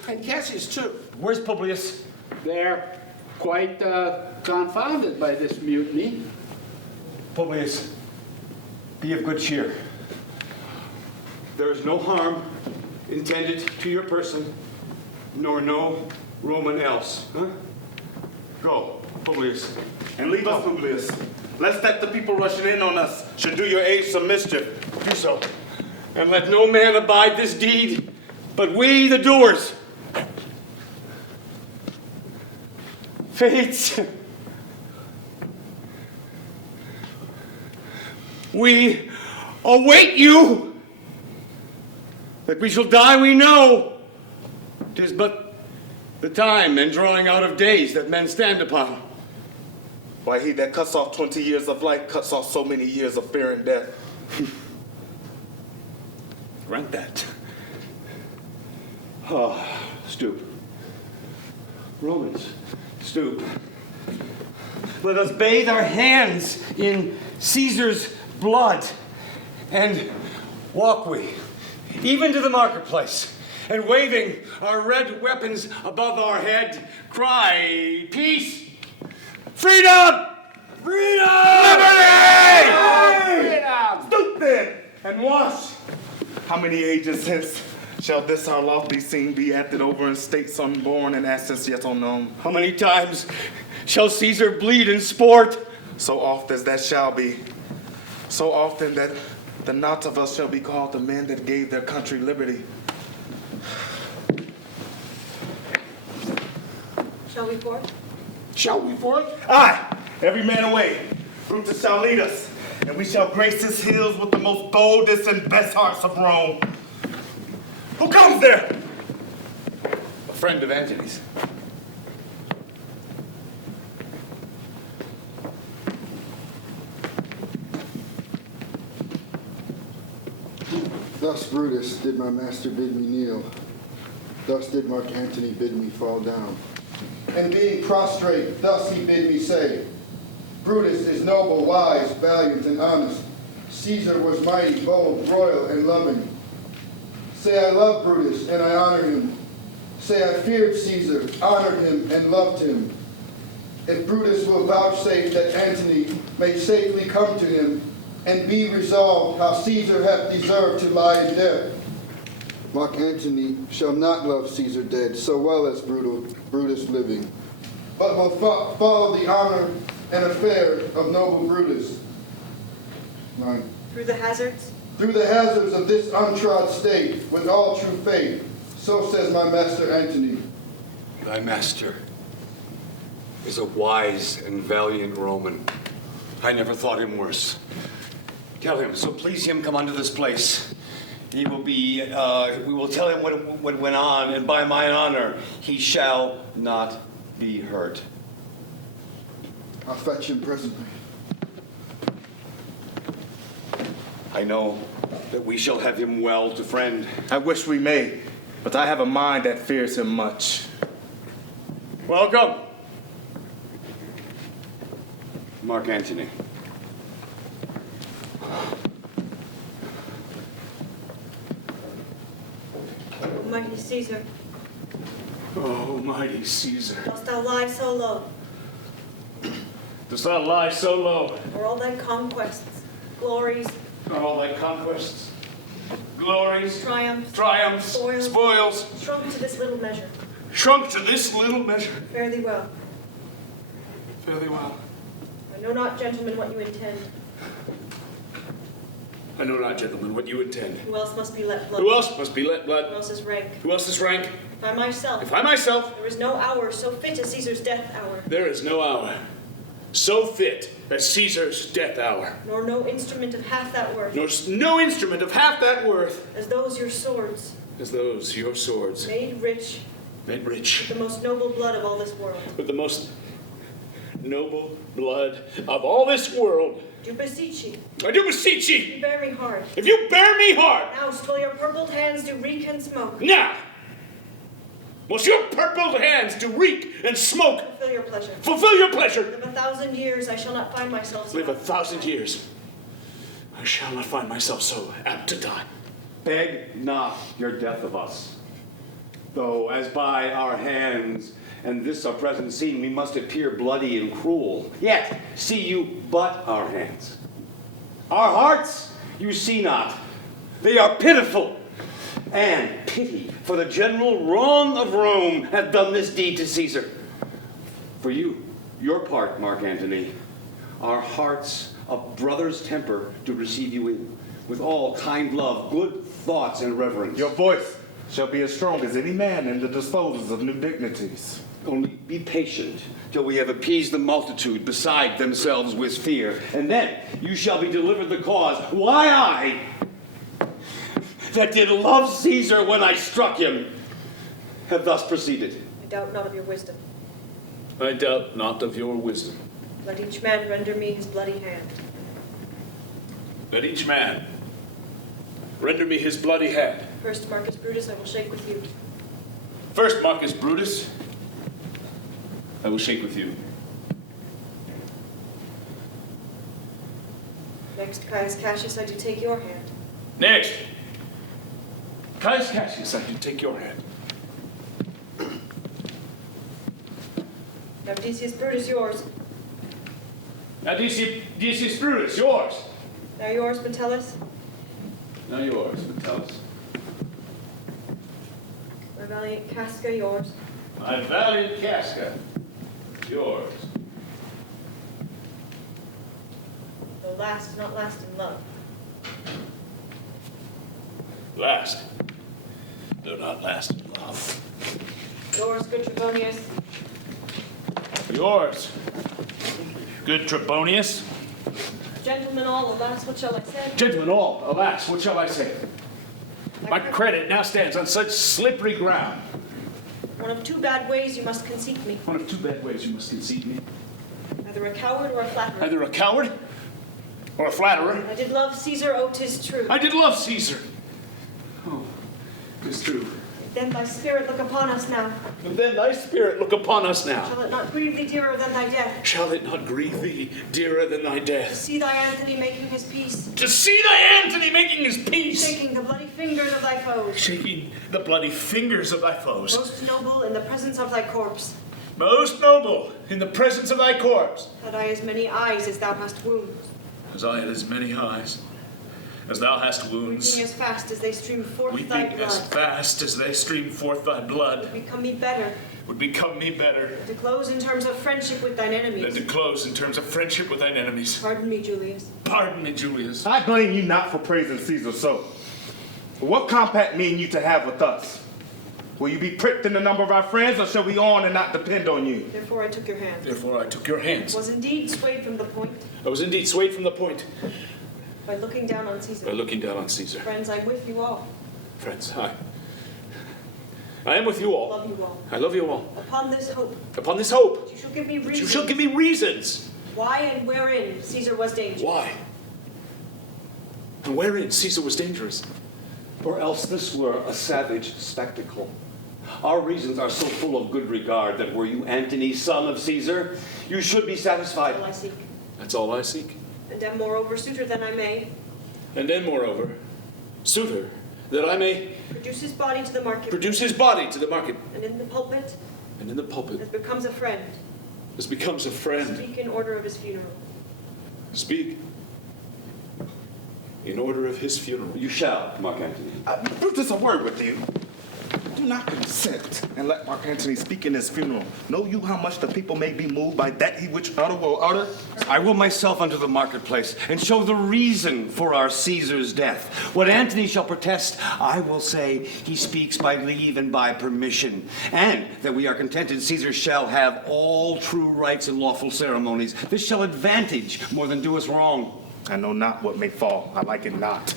And Cassius, too. Where's Publius? They're quite confounded by this mutiny. Publius, be of good cheer. There is no harm intended to your person, nor no Roman else. Huh? Go, Publius. And leave us, Publius, lest that the people rushing in on us should do your age some mischief. Do so. And let no man abide this deed, but we the doers. Fates, we await you. That we shall die, we know. 'Tis but the time and drawing out of days that men stand upon. Why, he that cuts off 20 years of life cuts off so many years of fear and death. Grant that. Oh, stoop. Romans, stoop. Let us bathe our hands in Caesar's blood, and walk we, even to the marketplace, and waving our red weapons above our head, cry, peace, freedom, freedom, liberty! Freedom! Stoop then, And wash. how many ages hence shall this our lofty scene be acted over in states unborn and assets yet unknown? How many times shall Caesar bleed in sport? So oft as that shall be, so often that the not of us shall be called the men that gave their country liberty. Shall we forth? Shall we forth? Aye, every man away. Brutus shall lead us, and we shall grace his hills with the most boldest and best hearts of Rome. Who comes there? A friend of Antony's. Thus, Brutus, did my master bid me kneel. Thus did Mark Antony bid me fall down. And being prostrate, thus he bid me say, Brutus is noble, wise, valiant, and honest. Caesar was mighty, bold, royal, and loving. Say I love Brutus, and I honor him. Say I feared Caesar, honored him, and loved him. If Brutus will vouchsafe that Antony may safely come to him, and be resolved how Caesar hath deserved to lie in death. Mark Antony shall not love Caesar dead so well as Brutus living, but will follow the honor and affair of noble Brutus. 9. Through the hazards? Through the hazards of this untrod state, with all true faith, so says my master Antony. Thy master is a wise and valiant Roman. I never thought him worse. Tell him, so please him come unto this place. He will be, we will tell him what went on, and by mine honor, he shall not be hurt. I'll fetch him presently. I know that we shall have him well to friend. I wish we may. but I have a mind that fears him much. Welcome, Mark Antony. Mighty Caesar, Oh, mighty Caesar. dost thou lie so low? Dost thou lie so low? For all thy conquests, glories, All thy conquests, glories, triumphs, spoils, shrunk to this little measure. shrunk to this little measure. Fare thee well. Fare thee well. I know not, gentlemen, what you intend. I know not, gentlemen, what you intend. Who else must be let blood? Who else must be let blood? Who else is rank? Who else is rank? If I myself. If I myself. There is no hour so fit as Caesar's death hour. There is no hour so fit as Caesar's death hour. Nor no instrument of half that worth. Nor no instrument of half that worth. As those your swords. As those your swords. Made rich. Made rich. With the most noble blood of all this world. With the most noble blood of all this world. Do beseech ye. I do beseech ye. If you bear me hard. If you bear me hard. Now still your purpled hands do reek and smoke. Now. Must your purpled hands do reek and smoke. Fulfill your pleasure. Fulfill your pleasure. Live 1,000 years, I shall not find myself so Live 1,000 years. I shall not find myself so apt to die. Beg not your death of us, though as by our hands and this our present scene we must appear bloody and cruel. Yet see you but our hands. Our hearts you see not. They are pitiful, and pity for the general wrong of Rome hath done this deed to Caesar. For you, your part, Mark Antony, our hearts of brother's temper do receive you in, with all kind love, good thoughts, and reverence. Your voice shall be as strong as any man in the disposals of new dignities. Only be patient till we have appeased the multitude beside themselves with fear, and then you shall be delivered the cause why I, that did love Caesar when I struck him, have thus proceeded. I doubt not of your wisdom. I doubt not of your wisdom. Let each man render me his bloody hand. Let each man render me his bloody hand. First, Marcus Brutus, I will shake with you. First, Marcus Brutus, I will shake with you. Next, Caius Cassius, I do take your hand. Next, Caius Cassius, I do take your hand. Now, Decius Brutus, yours. Now, Decius Brutus, yours. Now yours, Metellus. Now yours, Metellus. My valiant Casca, yours. My valiant Casca, yours. Though last, not last in love. Last, though not last in love. Yours, good Trebonius. Yours, good Trebonius. Gentlemen all, alas, what shall I say? Gentlemen all, alas, what shall I say? My credit now stands on such slippery ground. One of two bad ways you must conceit me. One of two bad ways you must conceit me. Either a coward or a flatterer. Either a coward or a flatterer. I did love Caesar, oh, 'tis true. I did love Caesar. Oh, 'tis true. Then thy spirit look upon us now. And then thy spirit look upon us now. Shall it not grieve thee dearer than thy death? Shall it not grieve thee dearer than thy To death? see thy Antony making his peace. To see thy Antony making his peace. Shaking the bloody fingers of thy foes. Shaking the bloody fingers of thy foes. Most noble in the presence of thy corpse. Most noble in the presence of thy corpse. Had I as many eyes as thou hast wounds. As I had as many eyes as thou hast wounds. Weeping as fast as they stream forth thy Weeping blood. as fast as they stream forth thy blood. Become me better. Would become me better To close in terms of friendship with thine than enemies. to close in terms of friendship with thine enemies. Pardon me, Julius. Pardon me, Julius. I blame you not for praising Caesar so. But what compact mean you to have with us? Will you be pricked in the number of our friends, or shall we on and not depend on you? Therefore I took your hand. Therefore I took your hands. Was indeed swayed from the point I was indeed swayed from the point by looking down on by Caesar. looking down on Caesar. Friends, I'm with you all. Friends, I am with you all. Love you all. I love you all. Upon this hope, Upon this hope, you shall give me you reasons. shall give me reasons. Why and wherein Caesar was dangerous. Why? And wherein Caesar was dangerous. or else this were a savage spectacle. Our reasons are so full of good regard that were you Antony, son of Caesar, you should be satisfied. That's all I seek. That's all I seek. And am moreover suitor than I may. And then moreover, suitor, that I may Produce his body to the market. produce his body to the market. And in the pulpit. And in the pulpit. As becomes a friend. As becomes a friend. Speak in order of his funeral. Speak in order of his funeral. You shall, Mark Antony. Brutus, a word with you. Do not consent and let Mark Antony speak in his funeral. Know you how much the people may be moved by that he which utter will utter? I will myself unto the marketplace and show the reason for our Caesar's death. What Antony shall protest, I will say he speaks by leave and by permission, and that we are contented Caesar shall have all true rites and lawful ceremonies. This shall advantage more than do us wrong. I know not what may fall. I like it not.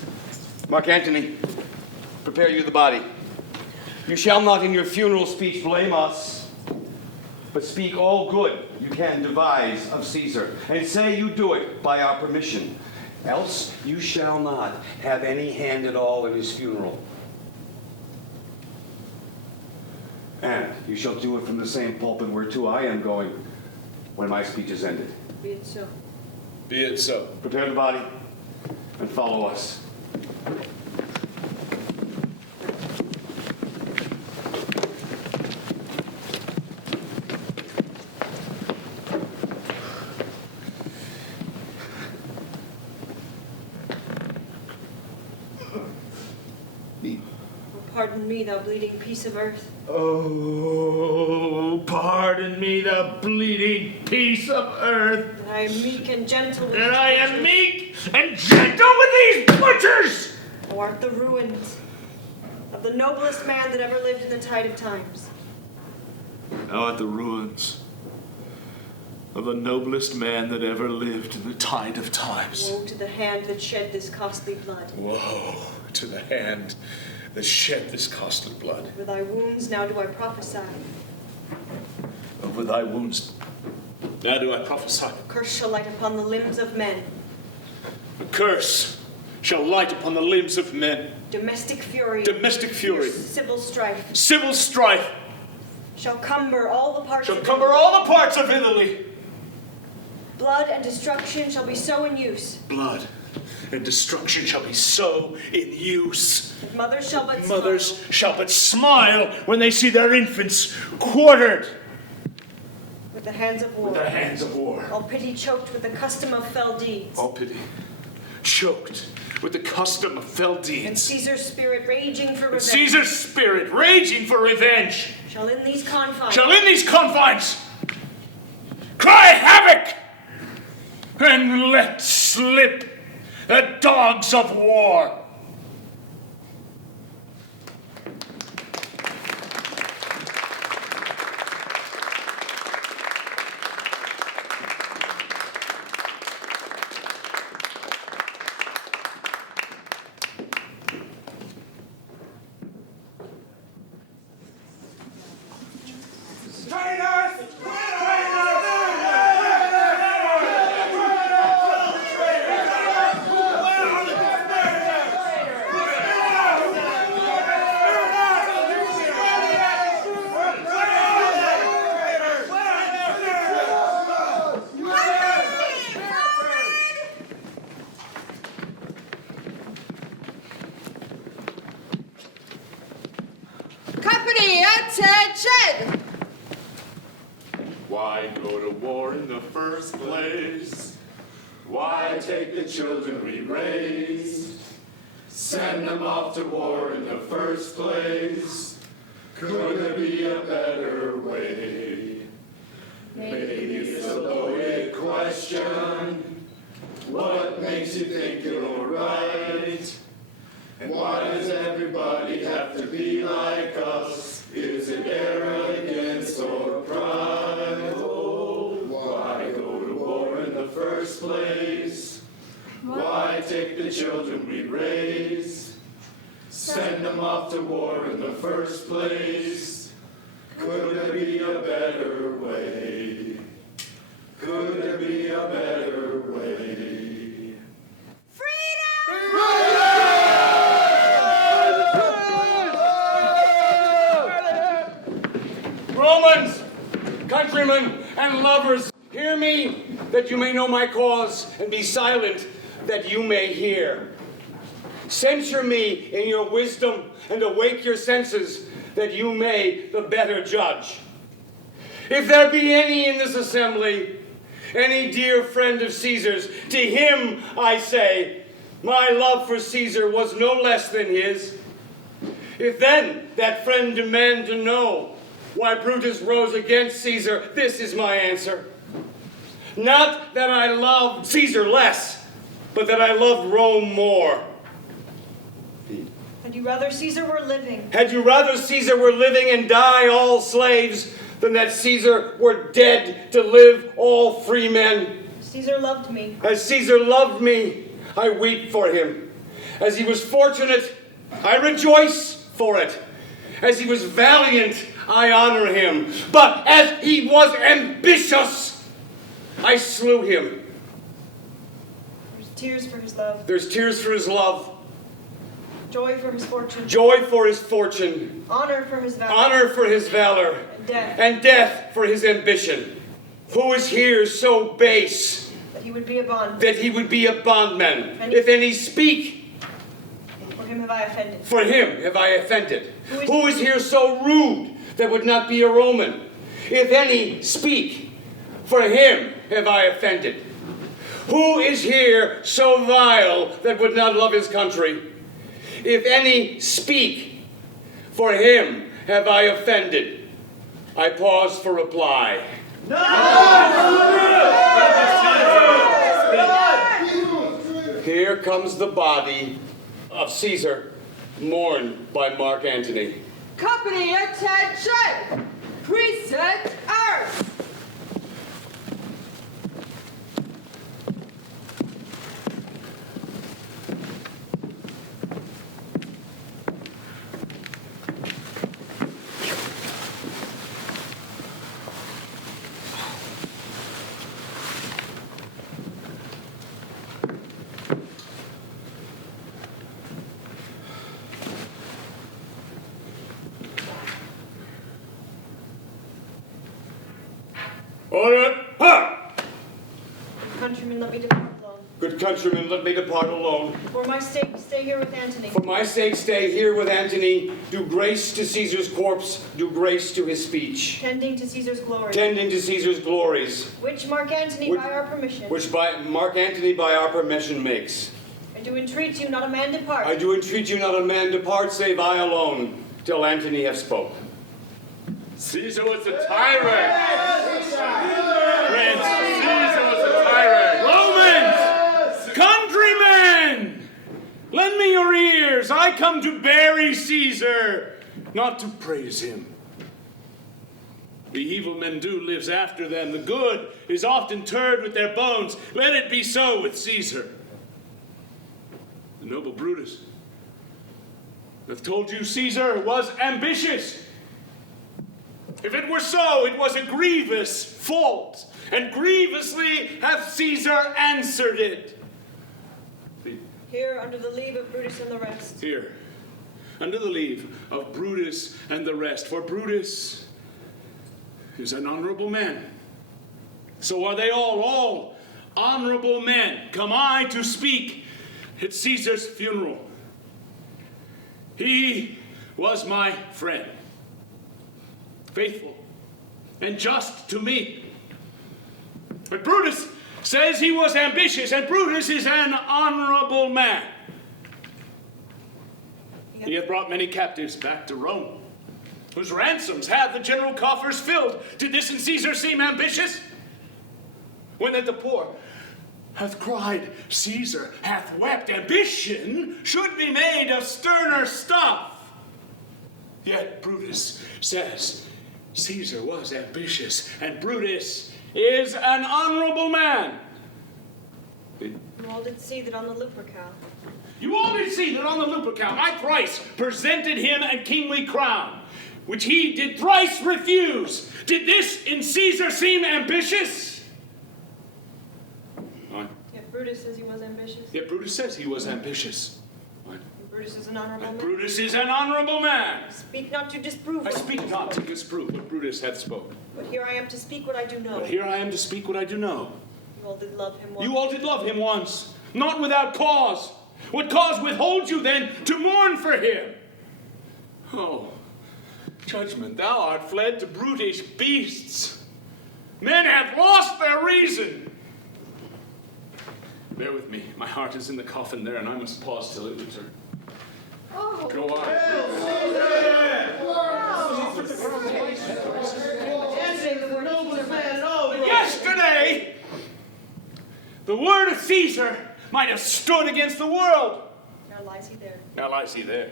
Mark Antony, prepare you the body. You shall not in your funeral speech blame us, but speak all good you can devise of Caesar, and say you do it by our permission. Else you shall not have any hand at all in his funeral. And you shall do it from the same pulpit whereto I am going when my speech is ended. Be it so. Be it so. Prepare the body and follow us. Pardon me, thou bleeding piece of earth. Oh, pardon me, the bleeding piece of earth. That I am meek and gentle with That these I am butchers. meek and gentle with these butchers. Thou art the ruins of the noblest man that ever lived in the tide of times. Thou art the ruins of the noblest man that ever lived in the tide of times. Woe to the hand that shed this costly blood. Woe to the hand that shed this costly blood. Over thy wounds now do I prophesy. Over thy wounds now do I prophesy. A curse shall light upon the limbs of men. A curse shall light upon the limbs of men. Domestic fury. Domestic fury. Civil strife. Civil strife Shall cumber all the parts shall of cover Italy. all the parts of Italy. Blood and destruction shall be so in use. Blood and destruction shall be so in use. That mothers shall but Mothers smile. shall but smile when they see their infants quartered With the hands of war. with the hands of war. All pity choked with the custom of fell deeds. All pity choked with the custom of fell And deeds. Caesar's spirit raging for revenge. Caesar's spirit raging for revenge Shall in these confines. shall in these confines cry havoc and let slip the dogs of war. Company, attention! Why go to war in the first place? Why take the children we raised? Send them off to war in the first place. Could there be a better way? Maybe it's a loaded question. What makes you think you're right? And why does everybody have to be like us? Is it arrogance or pride? Oh, why go to war in the first place? Why take the children we raise? Send them off to war in the first place. Could there be a better way? Could there be a better way? Freedom! countrymen and lovers, hear me, that you may know my cause, and be silent, that you may hear. Censure me in your wisdom, and awake your senses, that you may the better judge. If there be any in this assembly, any dear friend of Caesar's, to him I say, my love for Caesar was no less than his. If then that friend demand to know why Brutus rose against Caesar, this is my answer. Not that I loved Caesar less, but that I loved Rome more. Had you rather Caesar were living? Had you rather Caesar were living and die all slaves, than that Caesar were dead to live all free men? Caesar loved me. As Caesar loved me, I weep for him. As he was fortunate, I rejoice for it. As he was valiant, I honor him. But as he was ambitious, I slew him. There's tears for his love. There's tears for his love. Joy for his fortune. Joy for his fortune. Honor for his valor. Honor for his valor. And death. And death for his ambition. Who is here so base That he would be a bondman. that he would be a bondman? If any speak, For him have I offended. for him have I offended. Who is here so rude that would not be a Roman? If any speak, for him have I offended. Who is here so vile that would not love his country? If any speak, for him have I offended. I pause for reply. Here comes the body of Caesar, mourned by Mark Antony. Company attention! Present arms! Order! Ha! Countrymen, let me depart alone. Good countrymen, let me depart alone. For my sake, stay here with Antony. For my sake, stay here with Antony. Do grace to Caesar's corpse. Do grace to his speech. Tending to Caesar's glory. Tending to Caesar's glories. Which Mark Antony by our permission. Which by Mark Antony by our permission makes. I do entreat you, not a man depart. I do entreat you, not a man depart, save I alone, till Antony have spoke. Caesar was a tyrant! Friends, Caesar was a tyrant! Romans! Countrymen! Lend me your ears. I come to bury Caesar, not to praise him. The evil men do lives after them. The good is often interred with their bones. Let it be so with Caesar. The noble Brutus hath told you Caesar was ambitious. If it were so, it was a grievous fault, and grievously hath Caesar answered it. Here, under the leave of Brutus and the rest. Here, under the leave of Brutus and the rest, for Brutus is an honorable man. So are they all honorable men. Come I to speak at Caesar's funeral. He was my friend, faithful and just to me. But Brutus says he was ambitious, and Brutus is an honorable man. He had brought many captives back to Rome, whose ransoms had the general coffers filled. Did this in Caesar seem ambitious? When that the poor hath cried, Caesar hath wept, ambition should be made of sterner stuff. Yet Brutus says Caesar was ambitious, and Brutus is an honorable man. You all did see that on the Lupercal. You all did see that on the Lupercal I thrice presented him a kingly crown, which he did thrice refuse. Did this in Caesar seem ambitious? Yet Brutus says he was ambitious. Yet Brutus says he was ambitious. Brutus is an honorable man. Brutus is an honorable man. Speak not to disprove. I speak not to disprove what Brutus hath spoken. But here I am to speak what I do know. But here I am to speak what I do know. You all did love him once. You all did love him once, not without cause. What cause withholds you then to mourn for him? Oh, judgment, thou art fled to brutish beasts. Men have lost their reason. Bear with me. My heart is in the coffin there, and I must pause till it return. Oh. Go on. Yesterday, the word of Caesar might have stood against the world. Now lies he there. Now lies he there.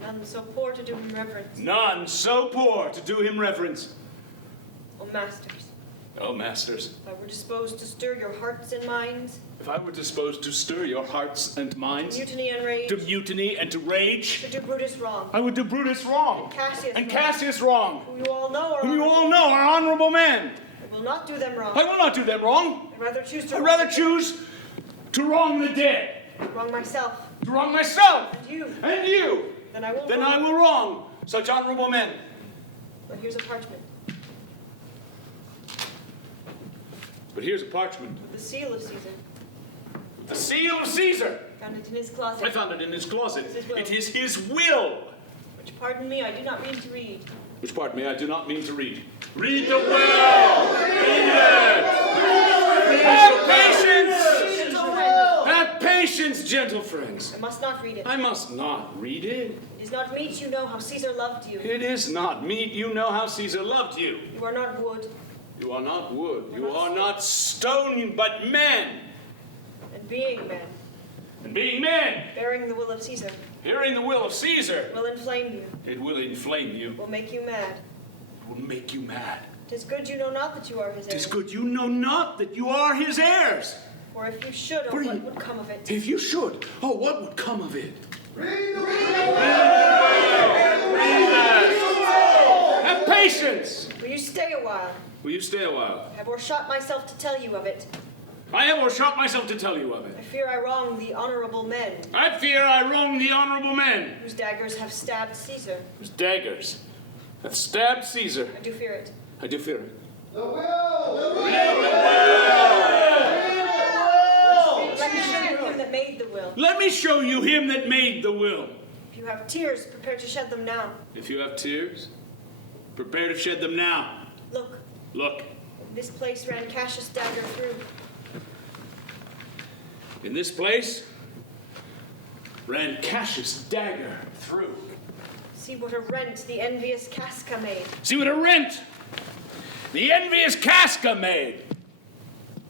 None so poor to do him reverence. None so poor to do him reverence. O masters, Oh, masters, if I were disposed to stir your hearts and minds, if I were disposed to stir your hearts and minds, mutiny and rage, to mutiny and to rage, to do Brutus wrong, I would do Brutus wrong, and Cassius wrong, whom you all know are whom you all know are honorable men. I will not do them wrong. I will not do them wrong. I'd rather choose to I'd rather choose to wrong the dead, wrong myself, to wrong myself, and you, than I will wrong such honorable men. But here's a parchment, But here's a parchment. the seal of Caesar. The seal of Caesar. Found it in his closet. I found it in his closet. It is his will. It is his will. Which, pardon me, I do not mean to read. Which, pardon me, I do not mean to read. Read the will! Read it! Have patience! Have patience, gentle friends. I must not read it. I must not read it. It is not meet you know how Caesar loved you. It is not meet you know how Caesar loved you. You are not wood. You are not wood. You are not stone, but men. And being men, And being men, bearing the will of Caesar, hearing the will of Caesar, will inflame you, it will inflame you. will make you mad. It will make you mad. 'Tis good you know not that you are his heirs. 'Tis good you know not that you are his heirs. For if you should, oh, what would come of it? If you should, oh, what would come of it? Have patience. Will you stay a while? Will you stay a while? I have o'ershot myself to tell you of it. I have o'ershot myself to tell you of it. I fear I wrong the honorable men, I fear I wrong the honorable men, whose daggers have stabbed Caesar. whose daggers have stabbed Caesar. I do fear it. I do fear it. Let me show you him that made the will. Let me show you him that made the will. If you have tears, prepare to shed them now. If you have tears, prepare to shed them now. Look, Look, in this place ran Cassius' dagger through. in this place ran Cassius' dagger through. See what a rent the envious Casca made. See what a rent the envious Casca made.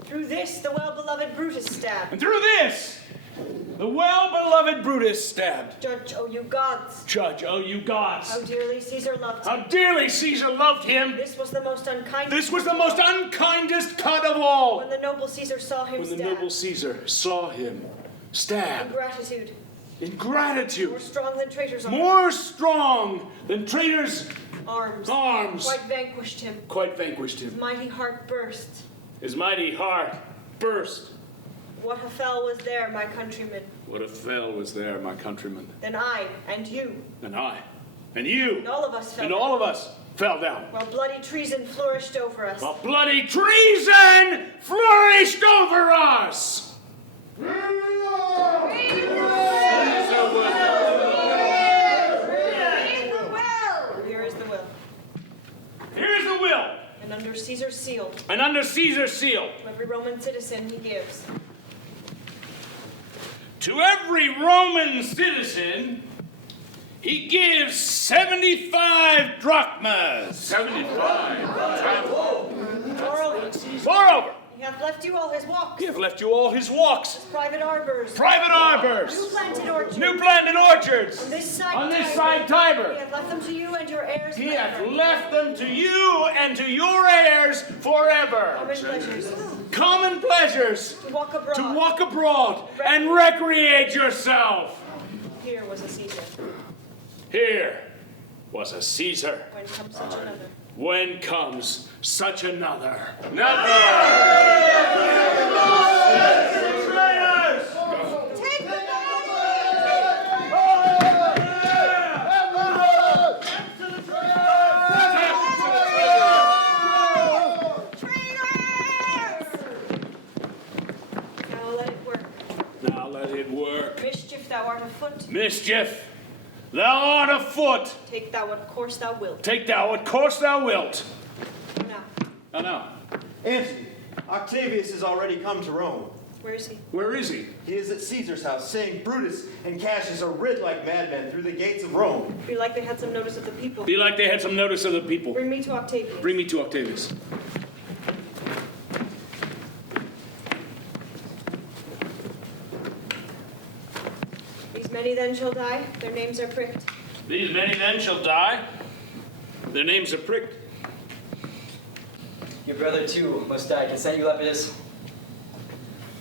Through this, the well-beloved Brutus stabbed. And through this, the well-beloved Brutus stabbed. Judge, O you gods. Judge, oh you gods. How dearly Caesar loved him. How dearly Caesar loved him. This was the most unkind. This was the most unkindest cut of all. When the noble Caesar saw him When the stab. noble Caesar saw him stab. Ingratitude. Ingratitude. More strong than traitors' arms. More strong than traitors' Arms. Quite vanquished him. Quite vanquished His him. mighty heart burst. His mighty heart burst. What a fell was there, my countrymen. What a fell was there, my countrymen. Then I and you And I. And you. and all of us fell. And all of us fell down. While bloody treason flourished over us. While bloody treason flourished over us. Here is the will. Here is the will. And under Caesar's seal, And under Caesar's seal, to every Roman citizen he gives. to every Roman citizen, he gives 75 drachmas. 75. Moreover, He hath left you all his walks. he hath left you all his walks. Private arbors. Private arbors. New planted orchards. New planted orchards. On this side On this Tiber. side Tiber. He hath left them to you and your heirs He hath forever. left them to you and to your heirs forever. Common pleasures. Common pleasures. To walk abroad. To walk abroad and recreate yourself. Here was a Caesar. Here was a Caesar. When comes such another. When comes such another? Take the Mischief, thou art afoot. Take thou what course thou wilt. Take thou what course thou wilt. Now, Now. Antony, Octavius has already come to Rome. where is he? Where is he? He is at Caesar's house, saying Brutus and Cassius are rid like madmen through the gates of Rome. Be like they had some notice of the people. Be like they had some notice of the people. Bring me to Octavius. Bring me to Octavius. These many then shall die, their names are pricked. These many then shall die. Their names are pricked. Your brother too must die. Consent you, Lepidus?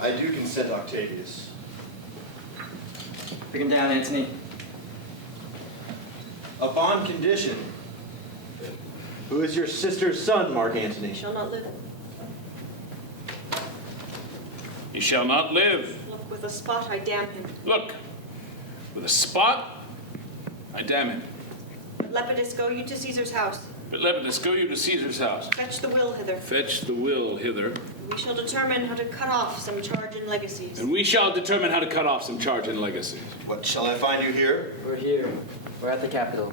I do consent, Octavius. Pick him down, Antony. Upon condition. Who is your sister's son, Mark Antony? He shall not live. He shall not live. Look, with a spot I damn him. Look, with a spot, I damn him. Lepidus, go you to Caesar's house. But Lepidus, go you to Caesar's house. Fetch the will hither. Fetch the will hither. We shall determine how to cut off some charge and legacies. And we shall determine how to cut off some charge and legacies. What, shall I find you here? We're here. We're at the Capitol.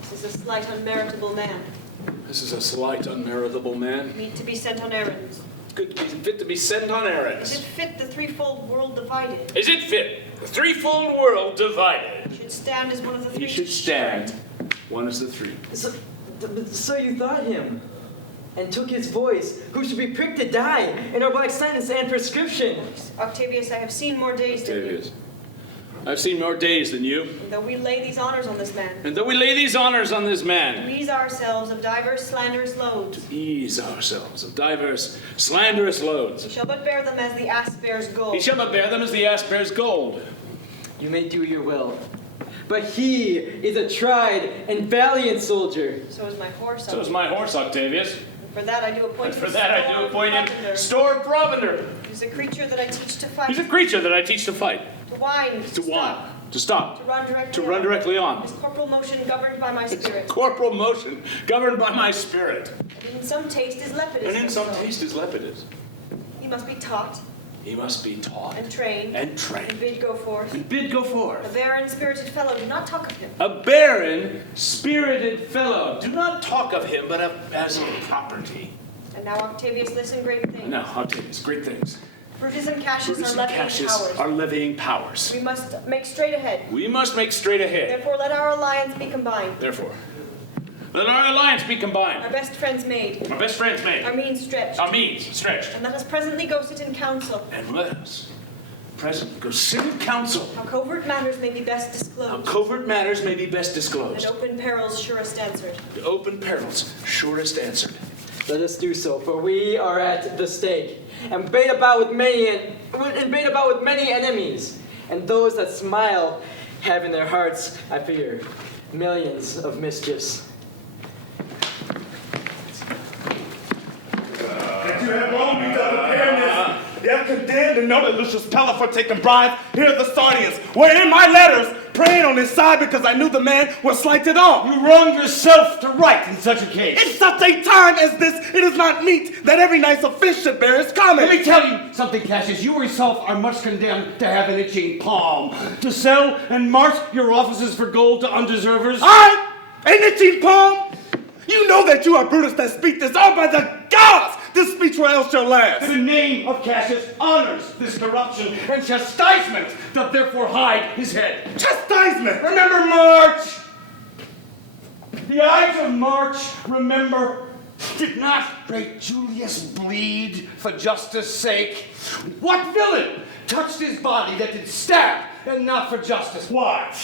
This is a slight, unmeritable man. This is a slight, unmeritable man. Need to be sent on errands. Good, he's fit to be sent on Is errands. it fit the threefold world divided? Is it fit? The threefold world divided. Should stand as one of the three. He should stand. One is the three. So you thought him, and took his voice, who should be pricked to die, in our black sentence and prescription. Octavius, I have seen more days than you. Octavius, I've seen more days than you. And though we lay these honors on this man, And though we lay these honors on this man, ease ourselves of diverse slanderous loads. ease ourselves of diverse slanderous loads. We shall but bear them as the ass bears gold. He shall but bear them as the ass bears gold. You may do your will, but he is a tried and valiant soldier. So is my horse. So is my horse, Octavius. For that I do appoint And for that I do appoint him store provender. He's a creature that I teach to fight. He's a creature that I teach to fight, To whine. to whine, to stop, To run directly to run directly on. His corporal motion governed by my spirit. Corporal motion governed by my spirit. And in some taste is Lepidus. And in some himself. taste is Lepidus. He must be taught. He must be taught And trained. and trained. And bid go forth. And bid go A forth. barren, spirited fellow, do not talk of him. A barren, spirited fellow. Do not talk of him, but as of property. And now, Octavius, listen, great things. Now, Octavius, great things. Brutus and Cassius Brutus are and levying Cassius powers. are levying powers. We must make straight ahead. We must make straight ahead. Therefore, let our alliance be combined. Therefore, let our alliance be Our combined. best friends made. Our best friends made. Our means stretched. Our means stretched. And let us presently go sit in council. And let us presently go sit in council. How covert matters may be best How disclosed. covert matters may be best And disclosed. open perils surest answered. The open perils surest answered. Let us do so, for we are at the stake, and bait about with many enemies, and those that smile have in their hearts, I fear, millions of mischiefs. That you have long begun the fairness. They have condemned and noted Lucius Pella for taking bribes. Here are the Sardians, where in my letters, praying on his side because I knew the man was slighted off. You wrong yourself to write in such a case. In such a time as this, it is not meet that every nice offense should bear its comment. Let me tell you something, Cassius. You yourself are much condemned to have an itching palm, to sell and march your offices for gold to undeservers. I? An itching palm? You know that you are Brutus that speak this. Oh, by the gods! This speech or else shall last. The name of Cassius honors this corruption, and chastisement doth therefore hide his head. Chastisement! Remember March! The Ides of March, remember, did not great Julius bleed for justice' sake? What villain touched his body that did stab and not for justice? What?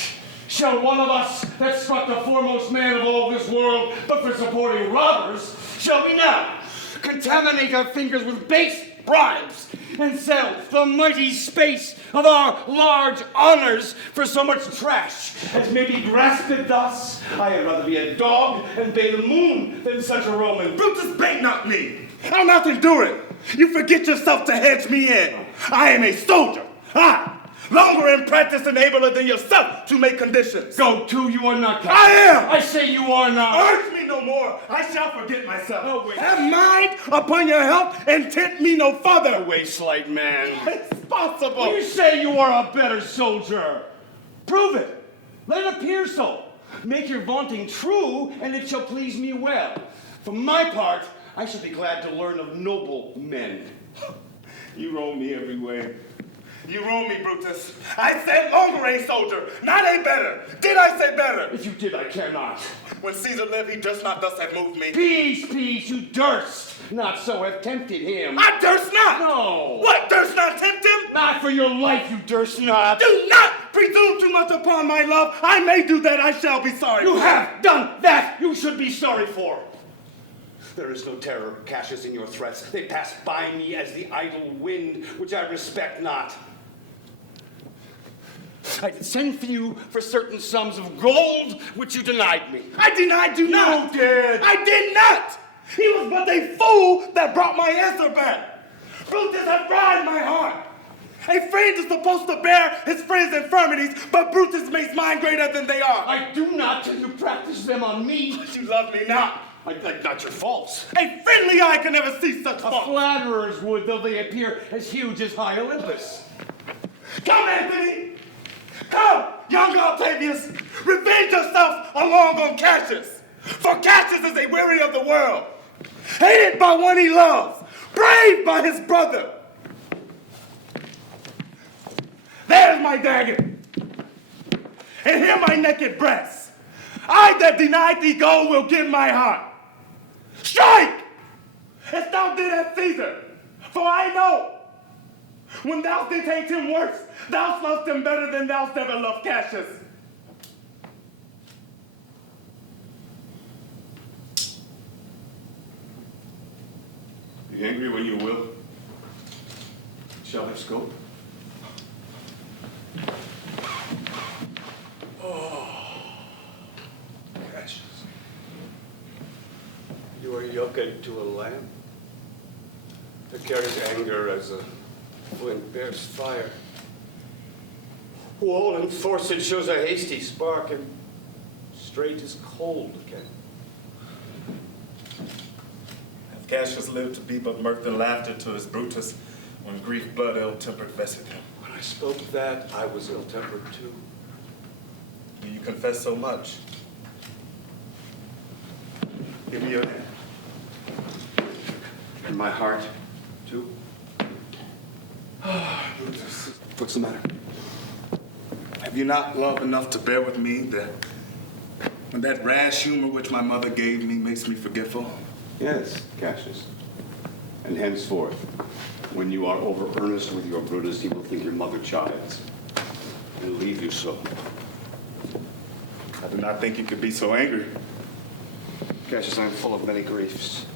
Shall one of us that struck the foremost man of all this world, but for supporting robbers, shall we now contaminate our fingers with base bribes and sell the mighty space of our large honors for so much trash as may be grasped thus? I had rather be a dog and bay the moon than such a Roman. Brutus, bait not me. I'll not endure it. You forget yourself to hedge me in. I am a soldier. Longer in practice and abler than yourself to make conditions. Go to, you are not. I am. I say you are not. Urge me no more. I shall forget myself. Oh, wait. Have mind upon your health and tempt me no further. Away, slight man. It's possible. You say you are a better soldier. Prove it. Let it appear so. Make your vaunting true, and it shall please me well. For my part, I shall be glad to learn of noble men. You roll me everywhere. You roll me, Brutus. I said longer-range soldier, not a better. Did I say better? If you did, I care not. When Caesar lived, he durst not thus have moved me. Peace, peace, you durst not so have tempted him. I durst not. No. What, durst not tempt him? Not for your life, you durst not. Do not presume too much upon my love. I may do that. I shall be sorry. You have done that you should be sorry for. There is no terror, Cassius, in your threats. They pass by me as the idle wind, which I respect not. I did send for you for certain sums of gold, which you denied me. I denied you not. You did. I did not. He was but a fool that brought my answer back. Brutus had fried my heart. A friend is supposed to bear his friend's infirmities, but Brutus makes mine greater than they are. I do not till you practice them on me. But you love me not. Not your faults. A friendly eye can never see such faults. Flatterers would, though they appear as huge as high Olympus. Come, Antony! Come, young Octavius! Revenge yourself along on Cassius! For Cassius is a weary of the world, hated by one he loves, braved by his brother. There's my dagger, and here my naked breast. I that denied thee gold will give my heart. Strike! As thou did at Caesar, for I know, when thou didst hate him worse, thou loved him better than thou ever loved Cassius. Be angry when you will. Shall have scope. Oh, Cassius. You are yoked to a lamb that carries anger as a flint bears fire. Wall and force it shows a hasty spark, and straight is cold again. Hath Cassius lived to be but mirth and laughter to his Brutus, when grief, blood, ill-tempered vested him? When I spoke that, I was ill-tempered too. Will you confess so much? Give me your hand. And my heart, too. Brutus, What's the matter? have you not love enough to bear with me that when that rash humor which my mother gave me makes me forgetful? Yes, Cassius. And henceforth, when you are over earnest with your Brutus, he will think your mother chides and leave you so. I do not think you could be so angry. Cassius, I am full of many griefs.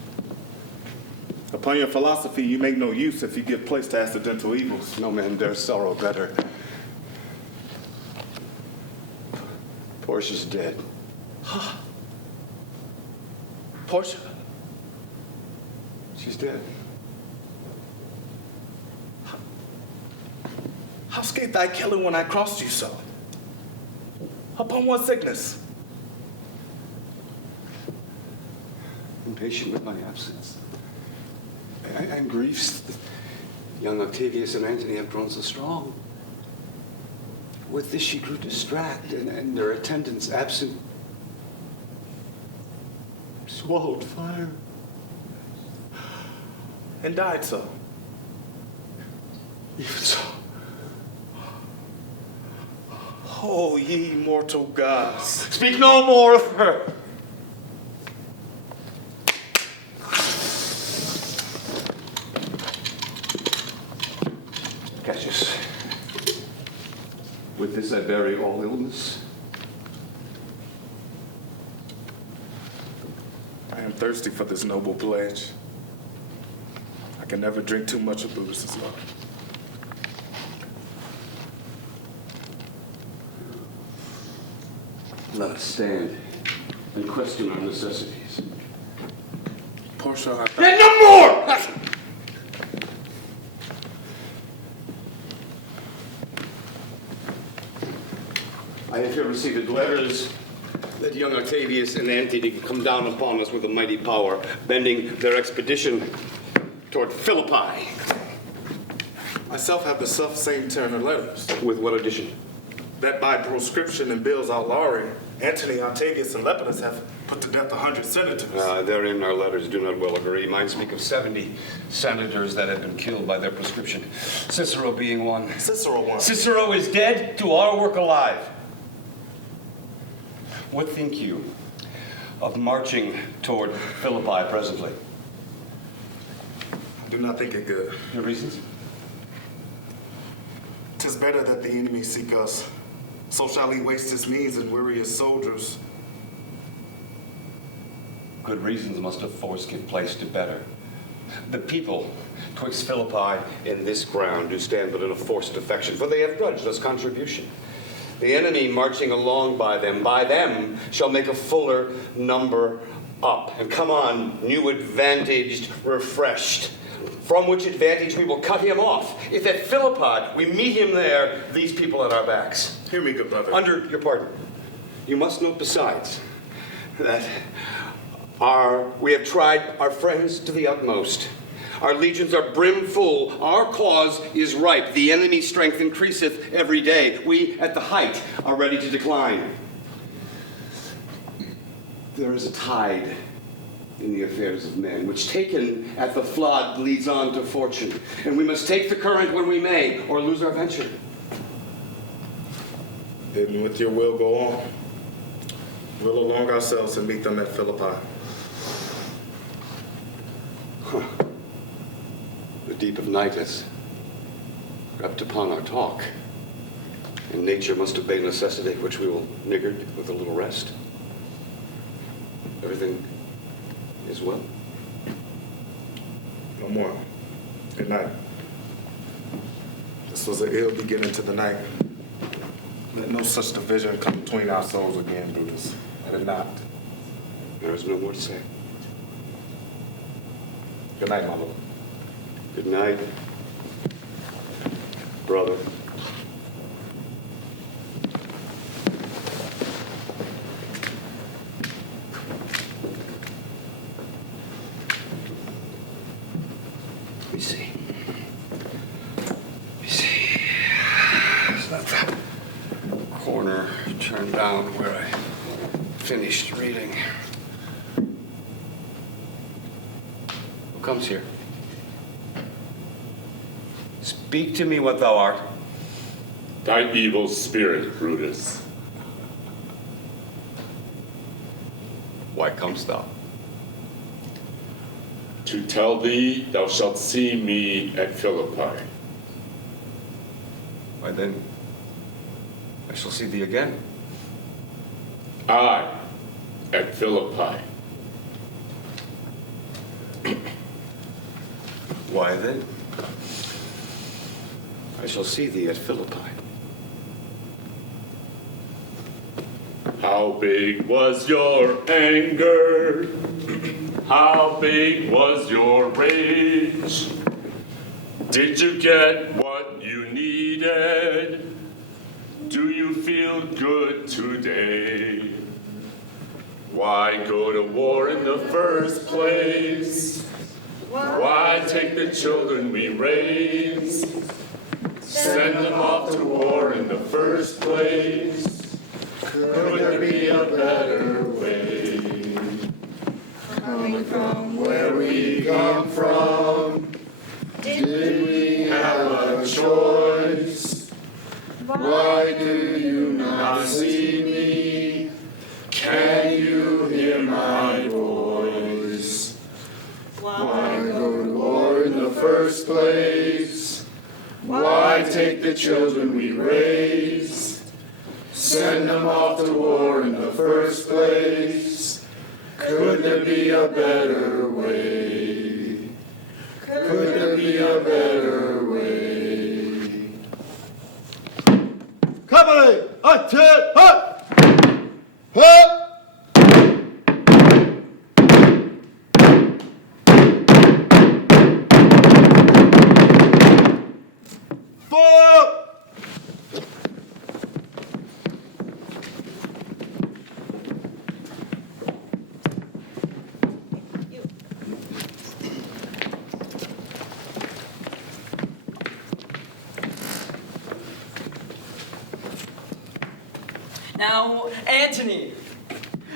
Upon your philosophy, you make no use if you give place to accidental evils. No man bears sorrow better. Portia's dead. Portia? She's dead. How escaped thy killer when I crossed you so? Upon what sickness? Impatient with my absence. And griefs. Young Octavius and Antony have grown so strong. With this she grew distracted, and their attendants absent swallowed fire. And died so? Even so. Oh, ye mortal gods. Speak no more of her. Cassius, with this I bury all illness. I am thirsty for this noble pledge. I can never drink too much of Brutus's love. Let us stand and question our necessities. Portia, And no more! I have here received letters that young Octavius and Antony can come down upon us with a mighty power, bending their expedition toward Philippi. Myself have the self-same turn of letters. With what addition? That by proscription and bills outlawry, Antony, Octavius, and Lepidus have put to death 100 senators. Therein our letters do not well agree. Mine speak of 70 senators that have been killed by their prescription. Cicero being one. Cicero one. Cicero is dead, to our work alive. What think you of marching toward Philippi presently? I do not think it good. Your reasons? 'Tis better that the enemy seek us. So shall he waste his means and weary his soldiers. Good reasons must of force give place to better. The people twixt Philippi and this ground do stand but in a forced affection, for they have grudged us contribution. The enemy marching along by them shall make a fuller number up, and come on, new advantaged, refreshed. From which advantage we will cut him off. If at Philippi we meet him there, these people at our backs. Hear me, good brother. Under your pardon, you must note besides that we have tried our friends to the utmost. Our legions are brimful. Our cause is ripe. The enemy's strength increaseth every day. We, at the height, are ready to decline. There is a tide in the affairs of men, which taken at the flood leads on to fortune. And we must take the current when we may, or lose our venture. Then with your will go on. We'll along ourselves and meet them at Philippi. The deep of night has crept upon our talk, and nature must obey necessity, which we will niggard with a little rest. Everything is well. No more. Good night. This was an ill beginning to the night. Let no such division come between our souls again, Brutus. Let it not. There is no more to say. Good night, my lord. Good night, brother. Let me see. Is that the corner turned down where I finished reading? Who comes here? Speak to me what thou art. Thy evil spirit, Brutus. Why comest thou? To tell thee thou shalt see me at Philippi. Why then, I shall see thee again. I at Philippi. Why then, I shall see thee at Philippi. How big was your anger? How big was your rage? Did you get what you needed? Do you feel good today? Why go to war in the first place? Why take the children we raise? Send them off to war in the first place. Could there be a better way? Coming from where we come from, did we have a choice? Why do you not see me? Can you hear my voice? Why go to war in the first place? Why take the children we raise? Send them off to war in the first place. Could there be a better way? Could there be a better way? Company, attack! Up! Up! Now, Antony,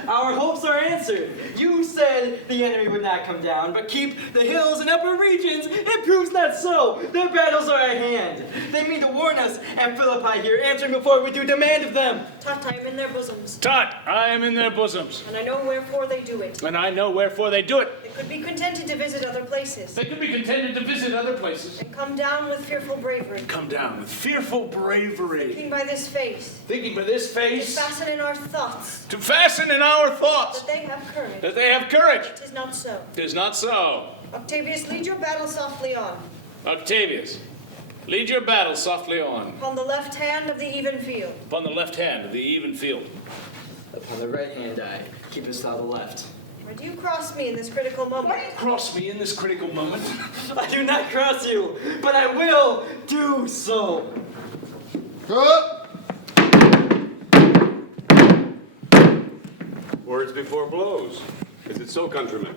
our hopes are answered. You said the enemy would not come down, but keep the hills and upper regions. It proves not so. Their battles are at hand. They mean to warn us, and Philippi here, answering before we do demand of them. Todd, I am in their bosoms. Todd, I am in their bosoms. And I know wherefore they do it. And I know wherefore they do it. They could be contented to visit other places. They could be contented to visit other places. And come down with fearful bravery. Come down with fearful bravery. Thinking by this face. Thinking by this face. To fasten in our thoughts. To fasten in our thoughts. That they have courage. That they have courage. It is not so. It is not so. Octavius, lead your battle softly on. Octavius, lead your battle softly on. Upon the left hand of the even field. Upon the left hand of the even field. Upon the right hand I, keepest thou the left. Why do you cross me in this critical moment? Why do you cross me in this critical moment? I do not cross you, but I will do so. Words before blows. Is it so, countrymen?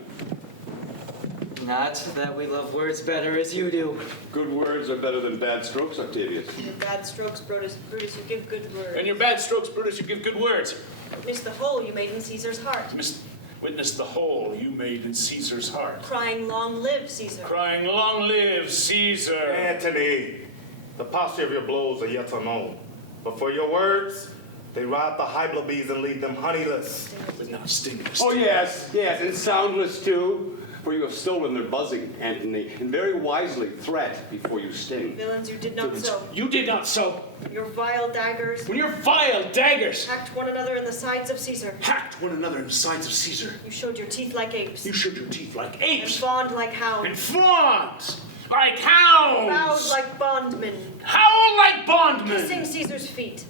Not that we love words better as you do. Good words are better than bad strokes, Octavius. Your bad strokes, Brutus, you give good words. And your bad strokes, Brutus, you give good words. Witness the hole you made in Caesar's heart. Witness the hole you made in Caesar's heart. Crying, long live Caesar. Crying, long live Caesar. Antony, the posture of your blows are yet unknown. But for your words, they rob the Hyblobes and leave them honeyless. But not stingless. Oh, yes, and soundless, too. For you have stolen their buzzing, Antony, and very wisely threat before you sting. Villains, you did not so. You did not so. Your vile daggers. When your vile daggers Hacked one another in the sides of Caesar. hacked one another in the sides of Caesar. You showed your teeth like apes. You showed your teeth like And apes. fawned like hounds. And fawned like hounds. Bowed like bondmen. Howled like bondmen. Kissing Caesar's feet.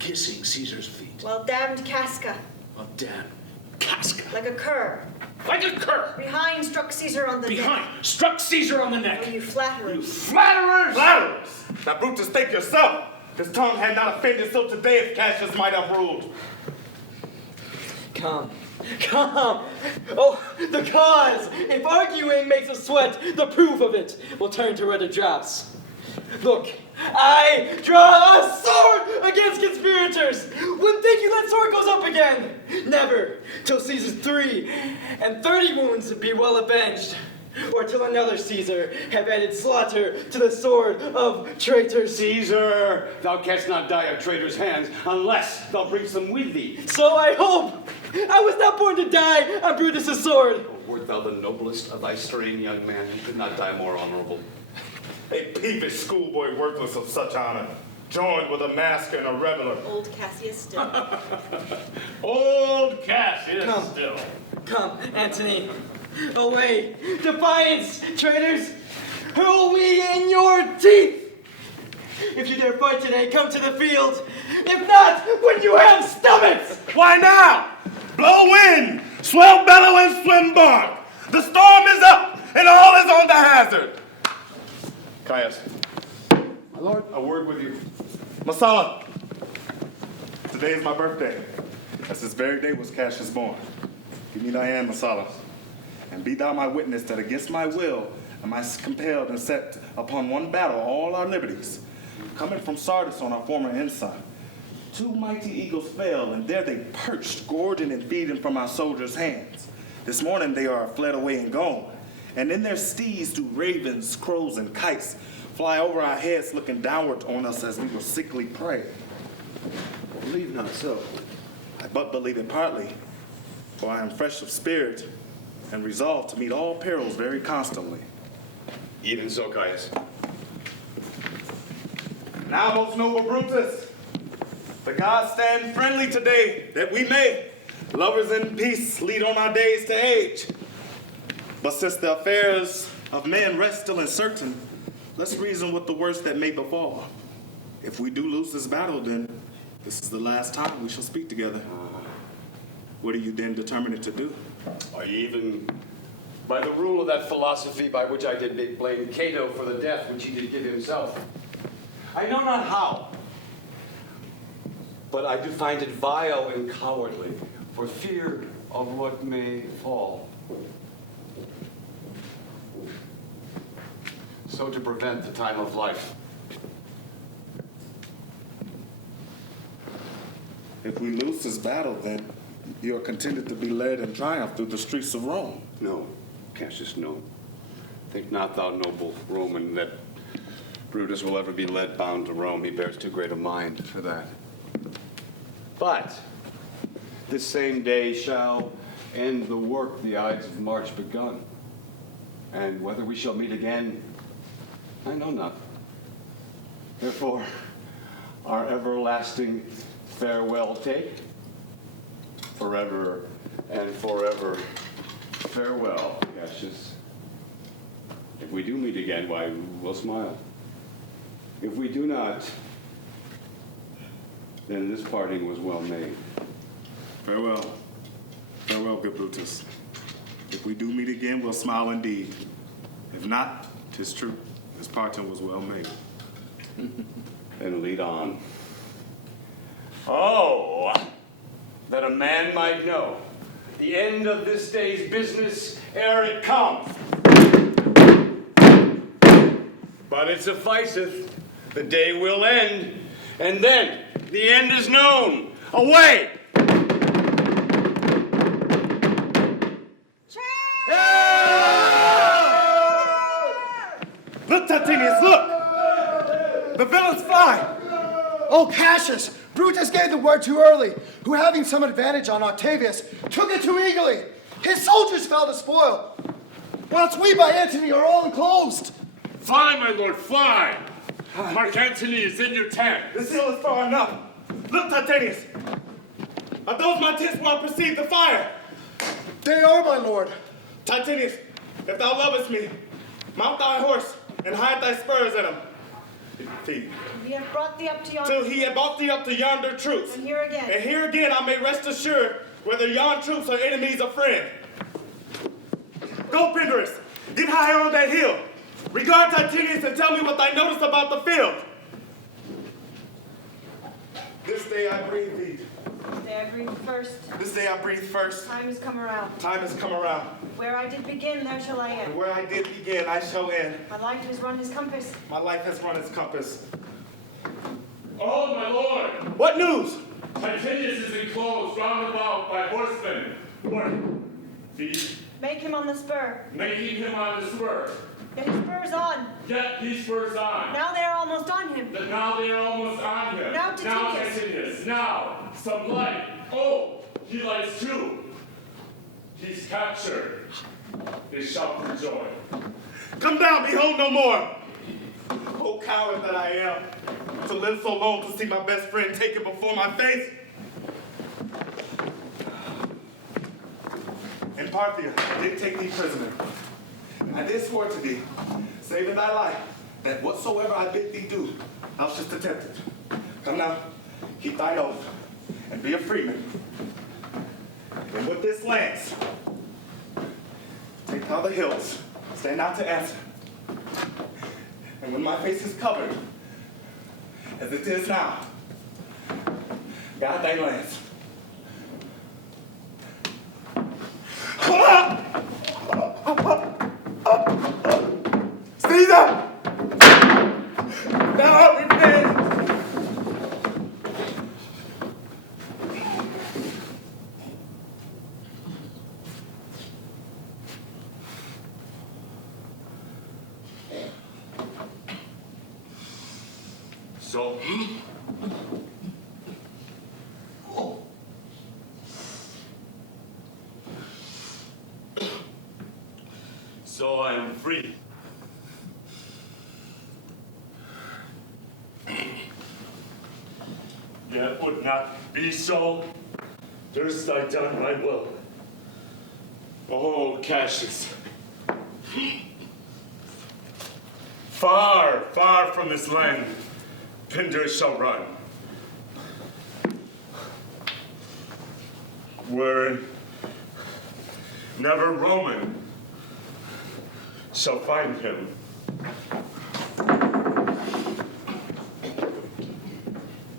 Kissing Caesar's feet. While damned Casca. Well, damn. Casca. Like a cur. Like a cur. Behind struck Caesar on the neck. Behind. Struck Caesar on the neck. Oh, you flatterers. You flatterers. Flatterers! Now, Brutus, think yourself. His tongue had not offended so today if Cassius might have ruled. Come. Oh, the cause! If arguing makes us sweat, the proof of it will turn to redder drops. Look, I draw a sword against conspirators! When think you that sword goes up again? Never, till Caesar's 330 wounds be well avenged, or till another Caesar have added slaughter to the sword of traitors. Caesar, thou canst not die of traitors' hands unless thou bring some with thee. So I hope. I was not born to die on Brutus' sword. Oh, wert thou the noblest of thy strain, young man, you could not die more honorable. A peevish schoolboy worthless of such honor, joined with a masker and a reveler. Old Cassius still. Old Cassius Come. still. Come, Antony. Away, defiance, traitors! Hurl me in your teeth! If you dare fight today, come to the field. If not, when you have stomachs! Why now? Blow wind, swell bellow and swim bark. The storm is up, and all is on the hazard. Caius. My lord, a word with you. Masala. Today is my birthday. As this very day was Cassius born. Give me thy hand, Masala. And be thou my witness that against my will am I compelled and set upon one battle all our liberties. Coming from Sardis on our former ensign, 2 mighty eagles fell, and there they perched, gorging and feeding from our soldiers' hands. This morning they are fled away and gone, and in their steeds do ravens, crows, and kites fly over our heads, looking downward on us as we were sickly prey. Believe not so. I but believe it partly, for I am fresh of spirit and resolved to meet all perils very constantly. Even so, Caius. Now, most noble Brutus, the gods stand friendly today, that we may, lovers in peace, lead on our days to age. But since the affairs of men rest still uncertain, let's reason with the worst that may befall. If we do lose this battle, then this is the last time we shall speak together. What are you then determined to do? Are ye even by the rule of that philosophy by which I did blame Cato for the death which he did give himself? I know not how, but I do find it vile and cowardly, for fear of what may fall. So to prevent the time of life. If we lose this battle, then you are contented to be led in triumph through the streets of Rome. No, Cassius, no. Think not thou, noble Roman, that Brutus will ever be led bound to Rome. He bears too great a mind for that. But this same day shall end the work the Ides of March begun. And whether we shall meet again, I know not. Therefore, our everlasting farewell take. Forever and forever, farewell, Cassius. If we do meet again, why, we'll smile. If we do not, then this parting was well made. Farewell. Farewell, good Brutus. If we do meet again, we'll smile indeed. If not, 'tis true, this parting was well made. Then lead on. Oh, that a man might know the end of this day's business ere it come. But it sufficeth, the day will end, and then the end is known. Away! Look, Titinius, look! The villains fly! Oh, Cassius! Brutus gave the word too early, who having some advantage on Octavius, took it too eagerly. His soldiers fell to spoil, whilst we by Antony are all enclosed. Fly, my lord, fly! Mark Antony is in your tent. This hill is far enough. Look, Titinius! Are those my tents where I perceive the fire? They are, my lord. Titinius, if thou lovest me, mount thy horse and hide thy spurs in him. Feed. We have brought thee up to yonder. Till he had brought thee up to yonder troops. And here again. And here again I may rest assured whether yon troops are enemies or friends. Go, Penderus, get higher on that hill. Regard Titinius and tell me what thou noticed about the field. This day I breathe thee. This day I breathe first. This day I breathe first. Time has come around. Time has come around. Where I did begin, there shall I end. And where I did begin, I shall end. My life has run his compass. My life has run its compass. Oh, my lord! What news? Titinius is enclosed round about by horsemen. What? Feed. Make him on the spur. Making him on the spur. Get his spurs on. Get these spurs on. Now they are almost on him. Now they are almost on him. Now Titinius. Titinius. Now, some light. Oh, he lights too. He's captured. They shout for joy. Come down, behold no more. Oh, coward that I am, to live so long to see my best friend taken before my face. In Parthia, I did take thee prisoner. And I did swear to thee, saving thy life, that whatsoever I bid thee do, thou shouldst attempt it. Come now, keep thine oath, and be a freeman. And with this lance, take thou the hilts, stand out to answer. And when my face is covered, as it is now, guide thy lance. Caesar! Thou art revenged! So I am free. Yet would not be so. Durst I done my will. Oh, Cassius. Far, far from this land, Penderus shall run. Where never Roman shall find him.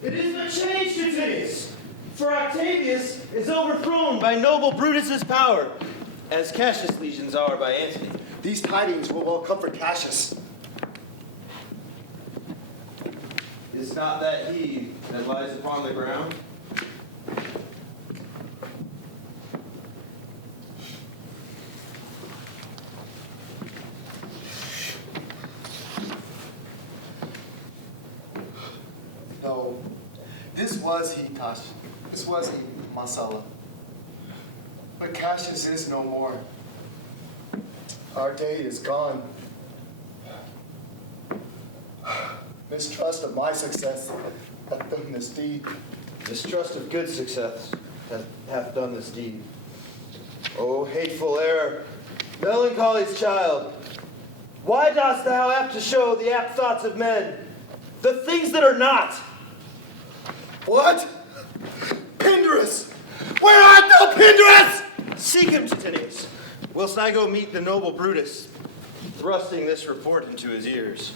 It is but change, Decius, for Octavius is overthrown by noble Brutus's power, as Cassius' legions are by Antony. These tidings will well comfort Cassius. Is not that he that lies upon the ground? This was he, Tasse. This was he, Masala. But Cassius is no more. Our day is gone. Mistrust of my success hath done this deed. Mistrust of good success hath done this deed. O hateful error, melancholy's child, why dost thou apt to show the apt thoughts of men, the things that are not? What? Pindarus! Where art thou, Pindarus? Seek him, Titinius, whilst I go meet the noble Brutus, thrusting this report into his ears.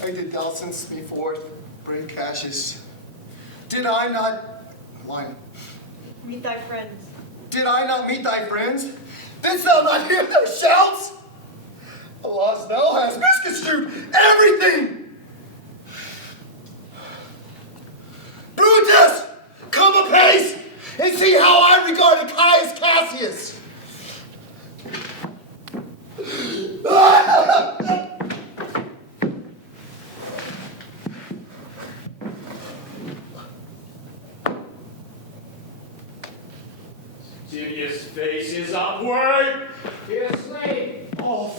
Why did thou since me forth bring Cassius? Did I not... Why? Meet thy friends. Did I not meet thy friends? Didst thou not hear their shouts? Alas, thou hast misconstrued everything! Brutus! Come apace and see how I regarded Caius Cassius! Julius' face is upward. He's asleep. Oh.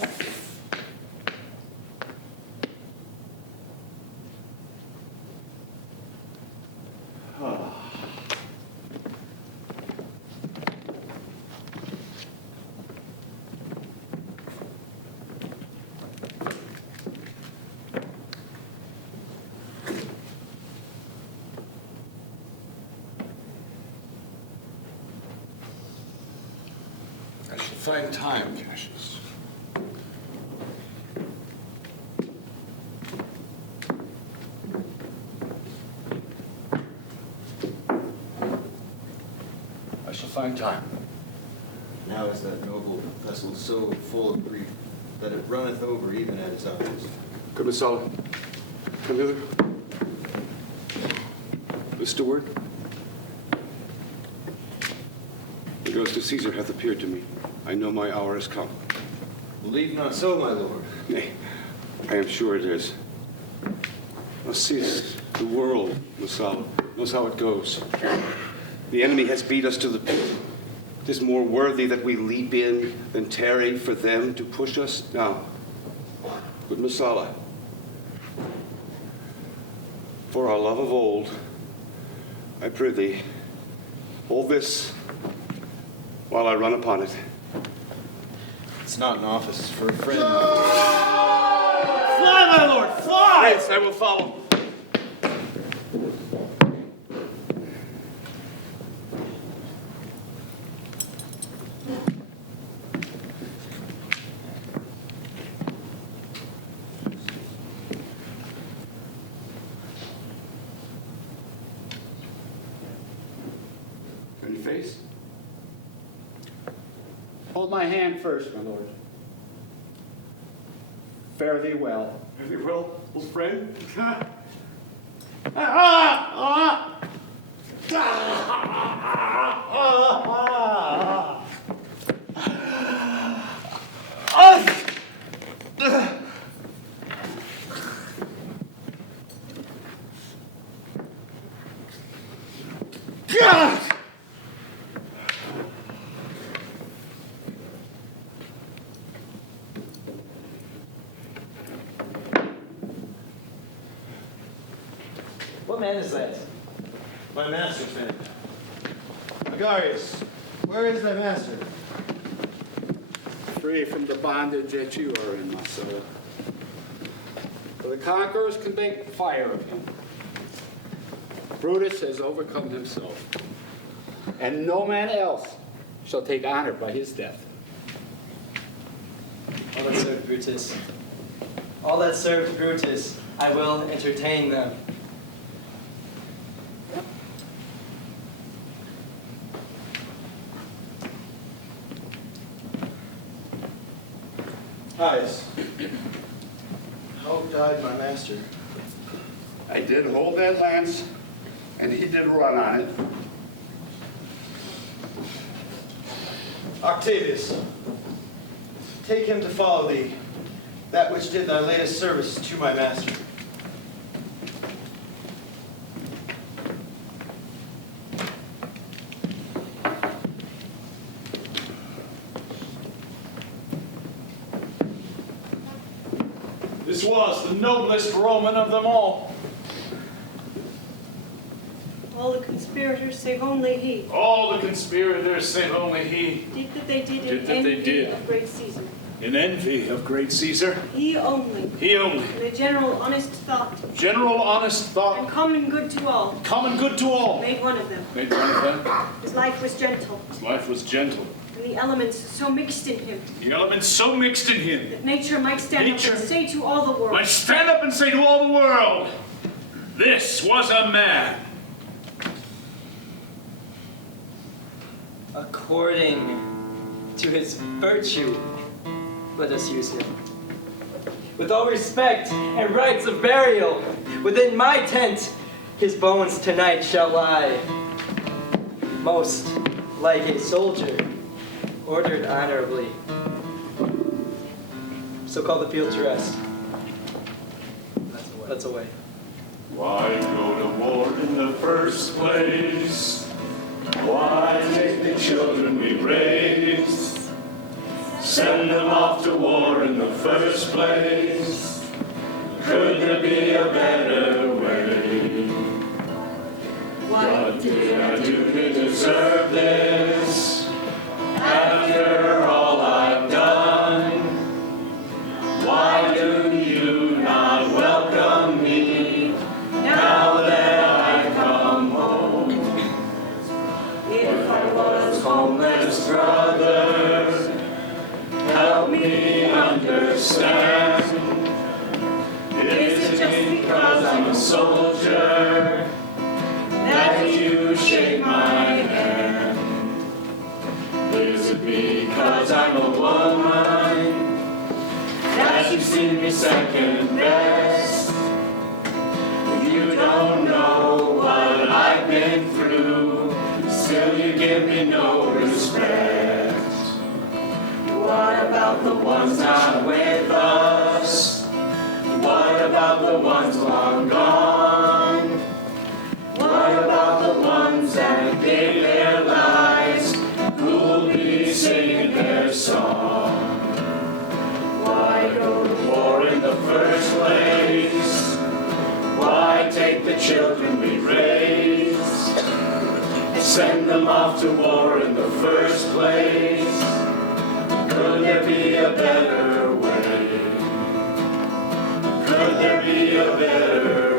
I shall find time, Cassius. I shall find time. Now is that noble vessel so full of grief that it runneth over even at its utmost. Good Masala. Come hither. The steward. The ghost of Caesar hath appeared to me. I know my hour is come. Believe not so, my lord. Nay, I am sure it is. Thou seest, the world, Masala, knows how it goes. The enemy has beat us to the pit. It is more worthy that we leap in than tarry for them to push us. Now, good Masala, for our love of old, I prithee, hold this while I run upon it. It's not an office for a friend. Fly, my lord, fly! Yes, I will follow. Any face? Hold my hand first, my lord. Fare thee well. Fare thee well, old friend. What man is that? My master's man. Ligarius, where is thy master? Free from the bondage that you are in, my soul. For the conquerors can make fire of him. Brutus has overcome himself, and no man else shall take honor by his death. All that served Brutus. All that served Brutus, I will entertain them. Caius, how died my master? I did hold that lance, and he did run on it. Octavius, take him to follow thee, that which did thy latest service to my master. This was the noblest Roman of them all. All the conspirators, save only he, All the conspirators, save only he, did that they did Did in that they envy did. of great Caesar. in envy of great Caesar. He only, He only, in a general honest thought, general honest and thought, common good to all, common good to all, made one of them. made one of them. His life was gentle, His life was gentle. and the elements so mixed in him, The elements so mixed in him. that nature might stand Nature up and say to all the world, Might stand up and say to all the world, this was a man. According to his virtue, let us use him. With all respect and rites of burial, within my tent his bones tonight shall lie. Most like a soldier, ordered honorably. So call the field to rest. Let's away. Why go to war in the first place? Why take the children we raised? Send them off to war in the first place. Could there be a better way? What did I do to deserve this? After all I've done, why do you not welcome me now that I come home? If I was homeless, brother, help me understand. Is it just because I'm a soldier that you shake my hand? Is it because I'm a woman that you see me second best? You don't know what I've been through, still you give me no respect. What about the ones not with us? What about the ones long gone? What about the ones that gave their lives, who'll be singing their song? Why go to war in the first place? Why take the children we raised? Send them off to war in the first place. Could there be a better way? Could there be a better way?